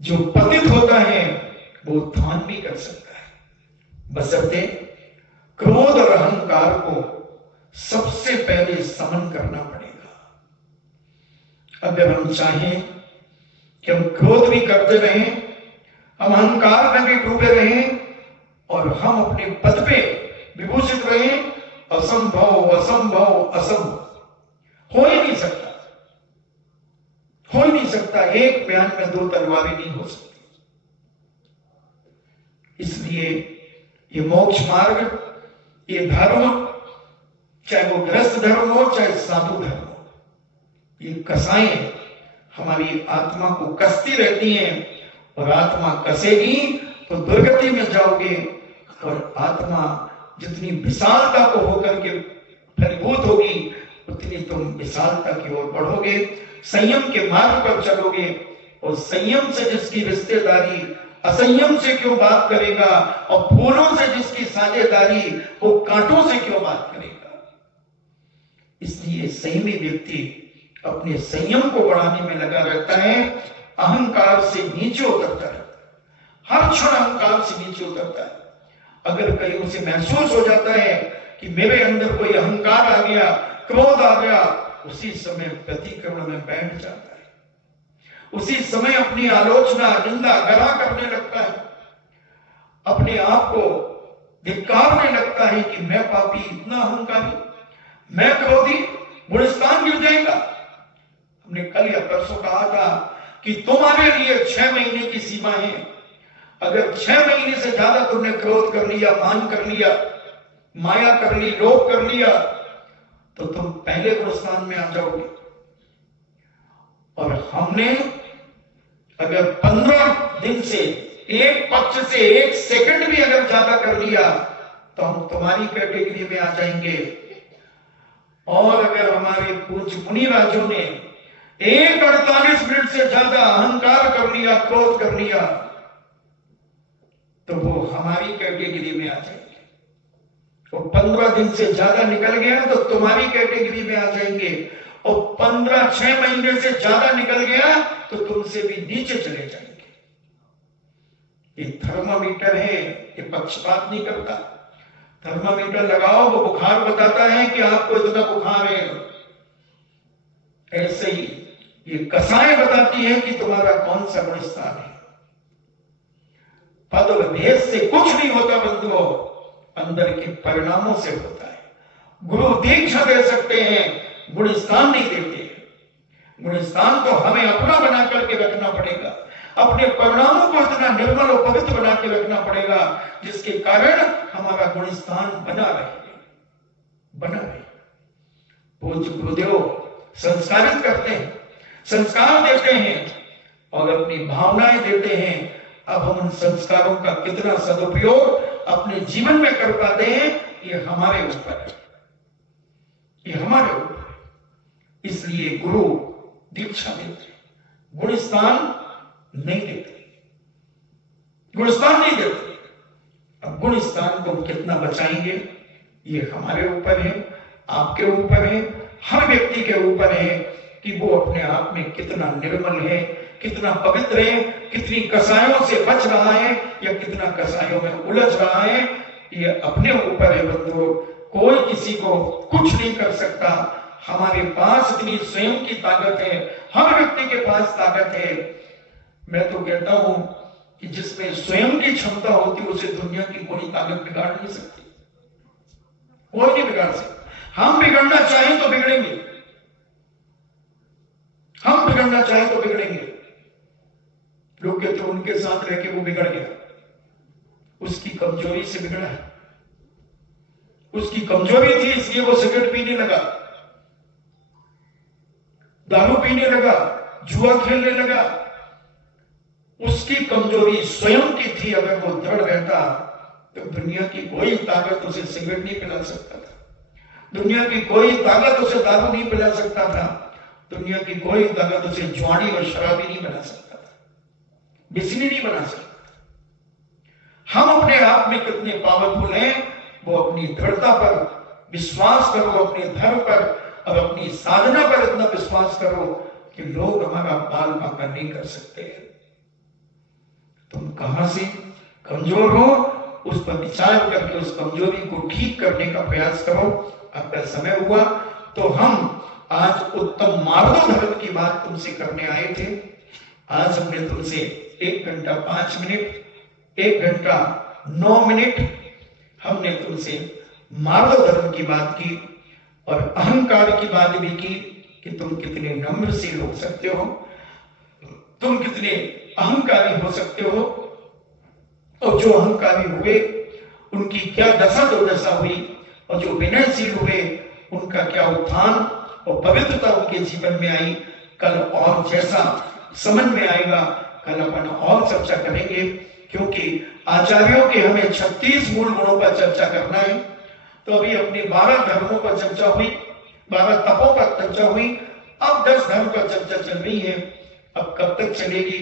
जो पतित होता है वो उत्थान भी कर सकता है, बशर्ते क्रोध और अहंकार को सबसे पहले समन करना पड़ेगा। अगर हम चाहें कि हम क्रोध भी करते रहें, हम अहंकार में भी डूबे रहें और हम अपने पद पे विभूषित रहें, असंभव असंभव असंभव, हो ही नहीं सकता, हो ही नहीं सकता। एक बयान में दो तलवारें नहीं हो सकती। इसलिए ये मोक्ष मार्ग, ये धर्म, चाहे वो गृहस्थ धर्म हो चाहे साधु धर्म हो, ये कसाएं हमारी आत्मा को कसती रहती हैं, और आत्मा कसेगी तो दुर्गति में जाओगे, और आत्मा जितनी विशालता को होकर के फलीभूत होगी उतनी तुम विशालता की ओर बढ़ोगे, संयम के मार्ग पर चलोगे। और संयम से जिसकी रिश्तेदारी असंयम से क्यों बात करेगा, और फूलों से जिसकी साझेदारी वो कांटों से क्यों बात करेगा। इसलिए संयमी व्यक्ति अपने संयम को बढ़ाने में लगा रहता है, अहंकार से नीचे उतरता है, हर क्षण अहंकार से नीचे उतरता है। अगर कहीं उसे महसूस हो जाता है कि मेरे अंदर कोई अहंकार आ गया, क्रोध आ गया, उसी समय प्रतिक्रमण में बैठ जाता है, उसी समय अपनी आलोचना, निंदा, गला करने लगता है, अपने आप को धिक्कारने लगता है कि मैं पापी, इतना अहंकारी, मैं क्रोधी, गुलिस्तान गिर जाएगा। हमने कल या परसों कहा था कि तुम्हारे लिए 6 महीने की सीमा है। अगर 6 महीने से ज्यादा तुमने क्रोध कर लिया, मान कर लिया, माया कर ली, लोभ कर लिया, तो तुम पहले गुलिस्तान में आ जाओगे। और हमने अगर 15 दिन से, एक पक्ष से 1 सेकंड भी अगर ज्यादा कर लिया तो हम तुम्हारी कैटेगरी में आ जाएंगे। और अगर हमारे पूज्य मुनि राजों ने 1:48 मिनट से ज्यादा अहंकार कर लिया, क्रोध कर लिया, तो वो हमारी कैटेगरी में आ जाएंगे। और 15 दिन से ज्यादा निकल गया तो तुम्हारी कैटेगरी में आ जाएंगे। और 6 महीने से ज्यादा निकल गया तो तुमसे भी नीचे चले जाएंगे। ये थर्मामीटर है, ये पक्षपात नहीं करता। थर्मामीटर लगाओ, वो बुखार बताता है कि आपको इतना बुखार है। ऐसे ही ये कसाएं बताती है कि तुम्हारा कौन सा गुणस्थान है। पद और भेद से कुछ नहीं होता बंधुओं, अंदर के परिणामों से होता है। गुरु दीक्षा दे सकते हैं, गुणस्थान नहीं देते। गुणस्थान तो हमें अपना बना करके रखना पड़ेगा, अपने परिणामों को इतना निर्मल और पवित्र बना के रखना पड़ेगा जिसके कारण हमारा गुणस्थान बना रहे। पूज्य गुरुदेव संस्कारित करते हैं, संस्कार देते हैं और अपनी भावनाएं देते हैं। अब हम उन संस्कारों का कितना सदुपयोग अपने जीवन में कर पाते हैं, ये हमारे ऊपर है, ये हमारे ऊपर है। इसलिए गुरु दीक्षा देते, गुणस्थान नहीं देते, गुणस्थान नहीं देते। अब गुणस्थान को कितना बचाएंगे ये हमारे ऊपर है, आपके ऊपर है, हर व्यक्ति के ऊपर है कि वो अपने आप में कितना निर्मल है, कितना पवित्र है, कितनी कसायों से बच रहा है या कितना कसायों में उलझ रहा है। ये अपने ऊपर है बंधुओं, कोई किसी को कुछ नहीं कर सकता। हमारे पास इतनी स्वयं की ताकत है, हर व्यक्ति के पास ताकत है। मैं तो कहता हूं कि जिसमें स्वयं की क्षमता होती उसे दुनिया की कोई ताकत बिगाड़ नहीं सकती, कोई नहीं बिगाड़ सकता। हम बिगड़ना चाहें तो बिगड़ेंगे, हम बिगड़ना चाहें तो बिगड़ेंगे। लोग कहते उनके साथ रह के वो बिगड़ गया, उसकी कमजोरी से बिगड़ा है, उसकी कमजोरी थी इसलिए वो सिगरेट पीने लगा, दारू पीने लगा, जुआ खेलने लगा। उसकी कमजोरी स्वयं की थी। अगर वो दृढ़ रहता तो दुनिया की कोई ताकत उसे सिगरेट नहीं पिला सकता था, दुनिया की कोई ताकत उसे दारू नहीं पिला सकता था, दुनिया की कोई ताकत उसे जुआनी और शराबी नहीं बना सकता था, बिस्नी नहीं बना सकता। हम अपने आप में कितने पावरफुल हैं, वो अपनी दृढ़ता पर विश्वास करो, अपने धर्म पर और अपनी साधना पर इतना विश्वास करो कि लोग हमारा बाल बांका नहीं कर सकते। तुम कहां से कमजोर हो, उस पर विचार करके उस कमजोरी को ठीक करने का प्रयास करो। आपका समय हुआ तो हम आज उत्तम मार्ग धर्म की बात तुमसे करने आए थे। आज हमने तुमसे 1 घंटा 5 मिनट, 1 घंटा 9 मिनट हमने तुमसे मार्ग धर्म की बात की और अहंकार की बात भी की कि तुम कितने नम्रशील हो सकते हो, तुम कितने अहंकारी हो सकते हो, और जो अहंकारी हुए उनकी क्या दशा दुर्दशा हुई, और जो विनयशील हुए उनका क्या उत्थान और पवित्रता उनके जीवन में आई। कल और जैसा समझ में आएगा कल अपन और चर्चा करेंगे, क्योंकि आचार्यों के हमें 36 मूल गुणों पर चर्चा करना है। तो अभी अपने 12 धर्मों पर चर्चा हुई, 12 तपों पर चर्चा हुई, अब 10 धर्म पर चर्चा चल रही है। अब कब तक चलेगी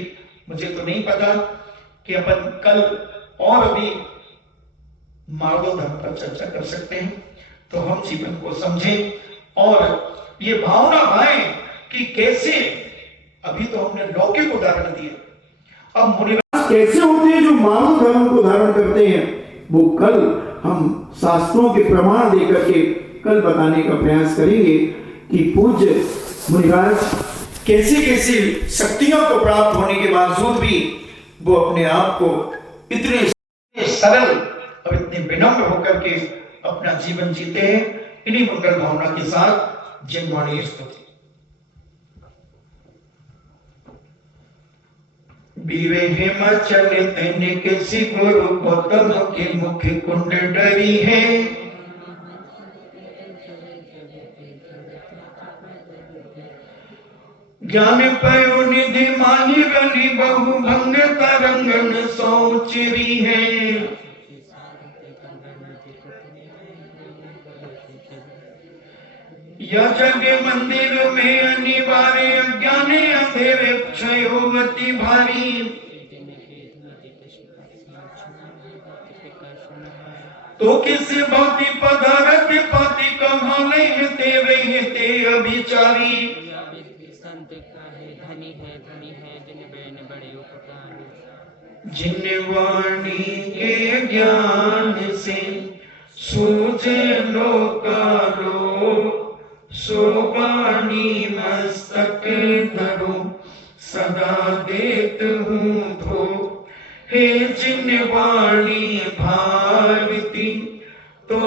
मुझे तो नहीं पता, कि अपन कल और अभी मार्गो धर्म पर चर्चा कर सकते हैं। तो हम जीवन को समझें और ये भावना भाएं कि कैसे, अभी तो हमने लौकिक उदाहरण दिए, अब मुनिराज कैसे होते हैं जो मानव धर्म को धारण करते हैं, वो कल हम शास्त्रों के प्रमाण देकर के कल बताने का प्रयास करेंगे कि पूज्य मुनिराज कैसे कैसे शक्तियों को प्राप्त होने के बावजूद भी वो अपने आप को इतने सरल और इतने विनम्र होकर के अपना जीवन जीते हैं। इन्हीं मंगल भावना के साथ जिनवाणी स्तुति। बीरे हिमाचल तेने के गुरु गौतम के मुख कुंड डरी है, ज्ञान पयो निधि माही गली बहु भंग तरंगन सोचरी है। यह जग मंदिर में अनिवार्य अज्ञान अंधेरे क्षयोवती भारी, तो किस भांति पदारथ पाति कहाँ नहीं तेवे ते अभिचारी। जिन वाणी के ज्ञान से सूझे लोकालो, सो वाणी मस्तक धरो सदा देत हूँ धो। हे जिन वाणी भावती तो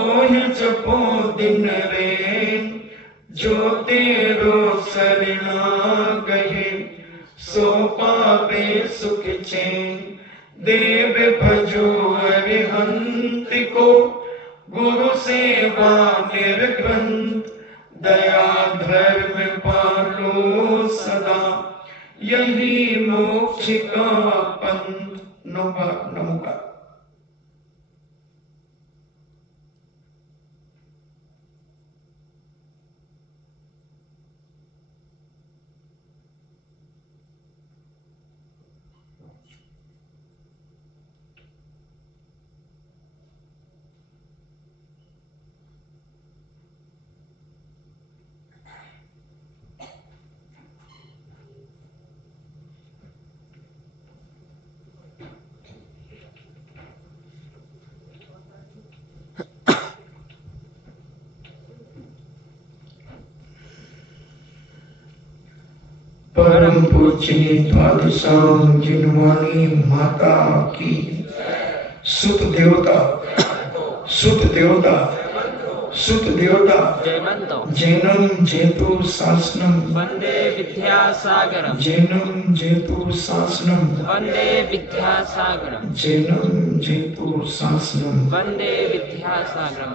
जपो दिन रैन, जो तेरो शरणा गहे सो पावे सुख चैन। देव भजो अरिहंत को गुरु सेवा निर्ग्रंथ, दया धर्म पालो सदा यही मोक्ष का पंथ। नमोकार। परम पूज्य द्वादशाम जिनवाणी माता की सुत देवता सुत देवता सुत देवता जैनम जेतु शासनम वंदे विद्यासागरम, जैनम जेतु शासनम वंदे विद्यासागरम, जैनम जेतु शासनम वंदे विद्यासागरम।